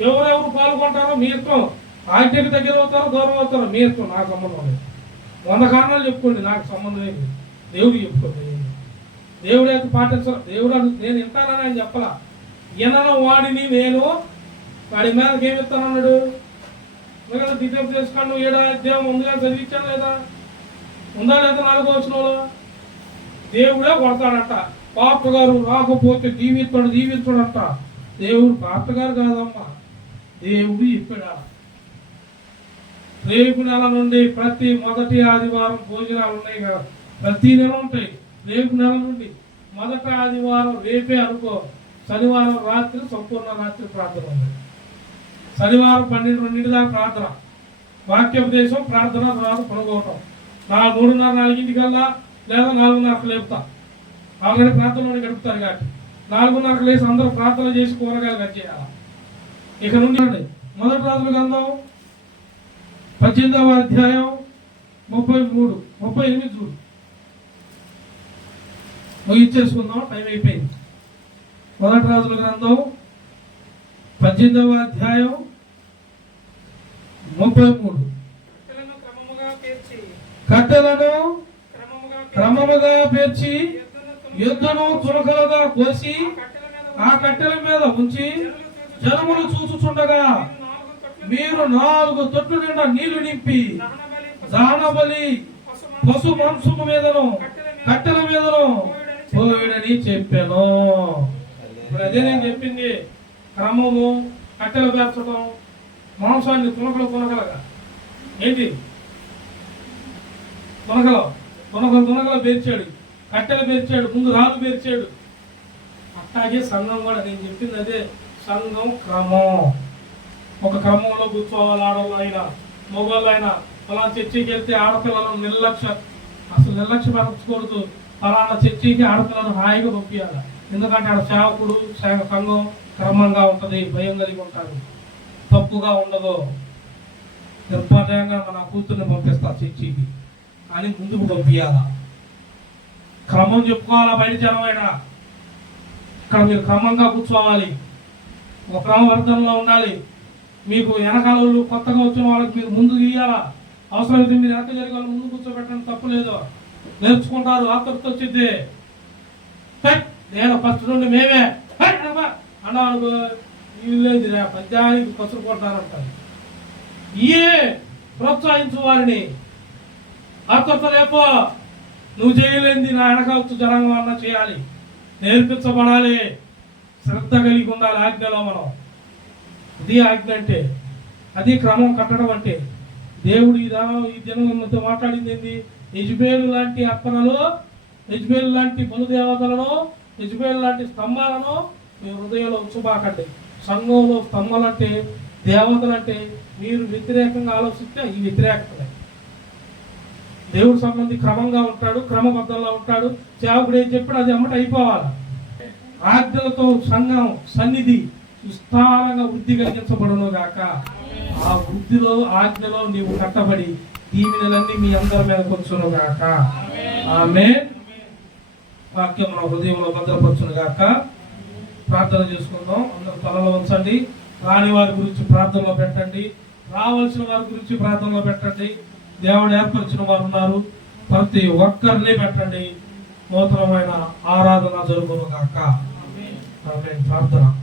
ఎవరెవరు పాల్గొంటారో మీ ఇష్టం. ఆజ్ఞకు దగ్గర అవుతారో దూరం అవుతారో మీ ఇష్టం. నాకు సంబంధం లేదు. 100 కారణాలు చెప్పుకోండి, నాకు సంబంధం లేదు. దేవుడు చెప్పుకోండి. దేవుడు అయితే పాటించాలి. దేవుడు నేను వింటానని ఆయన చెప్పలా. ఈయనను వాడిని నేను వాడి మీదకి ఏమి ఇస్తానన్నాడు? మిగతా డిటెక్ట్ చేసుకోండి. 7వ అధ్యాయం ముందుగా చదివించాను లేదా? ఉందా లేదా? 4వ వచనంలో దేవుడే కొడతాడంట. పాస్టర్ గారు రాకపోతే దీవించడంట. దేవుడు పాస్టర్ గారు కాదమ్మా, దేవుడు చెప్పాడా. రేపు నెల నుండి ప్రతి మొదటి ఆదివారం భోజనాలు ఉన్నాయి కదా, ప్రతి నెల ఉంటాయి. రేపు నెల నుండి మొదటి ఆదివారం రేపే అనుకో. శనివారం రాత్రి సంపూర్ణ రాత్రి ప్రార్థన ఉంది. శనివారం 12 దాకా ప్రార్థన, వాక్యోపదేశం, ప్రార్థన, తర్వాత పనుకోవటం. 3:30-4 లేదా 4:30 లేపుతా. ఆల్రెడీ ప్రార్థనలోనే గడుపుతారు కాబట్టి 4:30 లేసి అందరూ ప్రార్థన చేసి కూరగాయలు కట్ చేయాలి. ఇక నుండి మొదటి రాజుల గ్రంథం 18వ అధ్యాయం 38 చూడు. ముగించేసుకుందాం, టైం అయిపోయింది. మొదటి రాజుల గ్రంథం 18వ అధ్యాయం 33. కట్టెలను క్రమముగా పేర్చి యుద్ధను తునకలుగా కోసి ఆ కట్టెల మీద ఉంచి జనములు చూచుచుండగా మీరు 4 తొట్టు నిండా నీళ్లు నింపి దానబలి పశు మాంసము మీదను కట్టెల మీదను పోయిడని చెప్పాను. ఇప్పుడు అదే నేను చెప్పింది. క్రమము, కట్టెలు పేర్చడం, మాంసాన్ని తునకలుగా ఏంటి తునకలు పేర్చాడు, కట్టెలు పేర్చాడు, ముందు రాళ్ళు పేర్చాడు. అట్లాగే సంఘం కూడా నేను చెప్పింది అదే. సంఘం క్రమం. ఒక క్రమంలో కూర్చోవాలి. ఆడవాళ్ళు అయినా మగవాళ్ళు అయినా. అలా చర్చికి వెళ్తే ఆడపిల్లలను నిర్లక్ష్యపరచకూడదు. ఫలానా చర్చికి ఆడపిల్లలను హాయిగా పంపించాలి. ఎందుకంటే ఆడ సేవకుడు సంఘం క్రమంగా ఉంటుంది, భయం కలిగి ఉంటాడు, తప్పుగా ఉండదు. నిర్భయంగా మన కూతుర్ని పంపిస్తా చర్చికి అని ముందుకు పంపించాల. క్రమం చెప్పుకోవాలా. బయట జనమైనా ఇక్కడ మీరు క్రమంగా కూర్చోవాలి, ఒక క్రమవర్ధనలో ఉండాలి. మీకు వెనకాల కొత్తగా వచ్చిన వాళ్ళకి మీరు ముందు గీయాలా. అవసరమైతే మీరు వెనక జరిగే వాళ్ళు ముందు కూర్చోబెట్టడం తప్పు లేదు. నేర్చుకుంటారు. ఆతృత వచ్చింది. నేను ఫస్ట్ నుండి మేమే అన్నాను. లేదు పద్యానికి కసురుకుంటారంటారు. ప్రోత్సహించు వారిని. ఆతృత లేపో. నువ్వు చేయలేంది నా వెనకాల జనాంగం అన్నా చేయాలి. నేర్పించబడాలి. శ్రద్ధ కలిగి ఉండాలి ఆజ్ఞలో మనం. అది ఆజ్ఞ అంటే, అది క్రమం కట్టడం అంటే. దేవుడు ఈ దినం మాట్లాడింది ఏంది? యెజబేలు లాంటి అర్పణలు, యెజబేలు లాంటి బలుదేవతలను, యెజబేలు లాంటి స్తంభాలను మీ హృదయంలో ఉంచుబాకండి. సంఘంలో స్తంభాలంటే, దేవతలంటే మీరు వ్యతిరేకంగా ఆలోచిస్తే ఈ వ్యతిరేకతలే. దేవుడు సంబంధి క్రమంగా ఉంటాడు, క్రమబద్ధంగా ఉంటాడు. సేవకుడు ఏం చెప్పాడు అది అమ్మట అయిపోవాలి. ఆజ్ఞలతో సంఘం సన్నిధి విస్తారంగా వృద్ధి కలిగించబడును గాక. ఆ వృద్ధిలో ఆజ్ఞలో నీవు కట్టబడి దీవెనలన్నీ మీ అందరి మీద కూర్చును గాక. ఆమేన్. వాక్యం మన హృదయంలో భద్రపరచును గాక. ప్రార్థన చేసుకుందాం. అందరూ తలలో ఉంచండి. రాని వారి గురించి ప్రార్థనలో పెట్టండి, రావాల్సిన వారి గురించి ప్రార్థనలో పెట్టండి. దేవుడు ఏర్పరిచిన వారు ఉన్నారు, ప్రతి ఒక్కరిని పెట్టండి. నూతనమైన ఆరాధన జరుగును గాక. ఆమేన్. ప్రార్థన.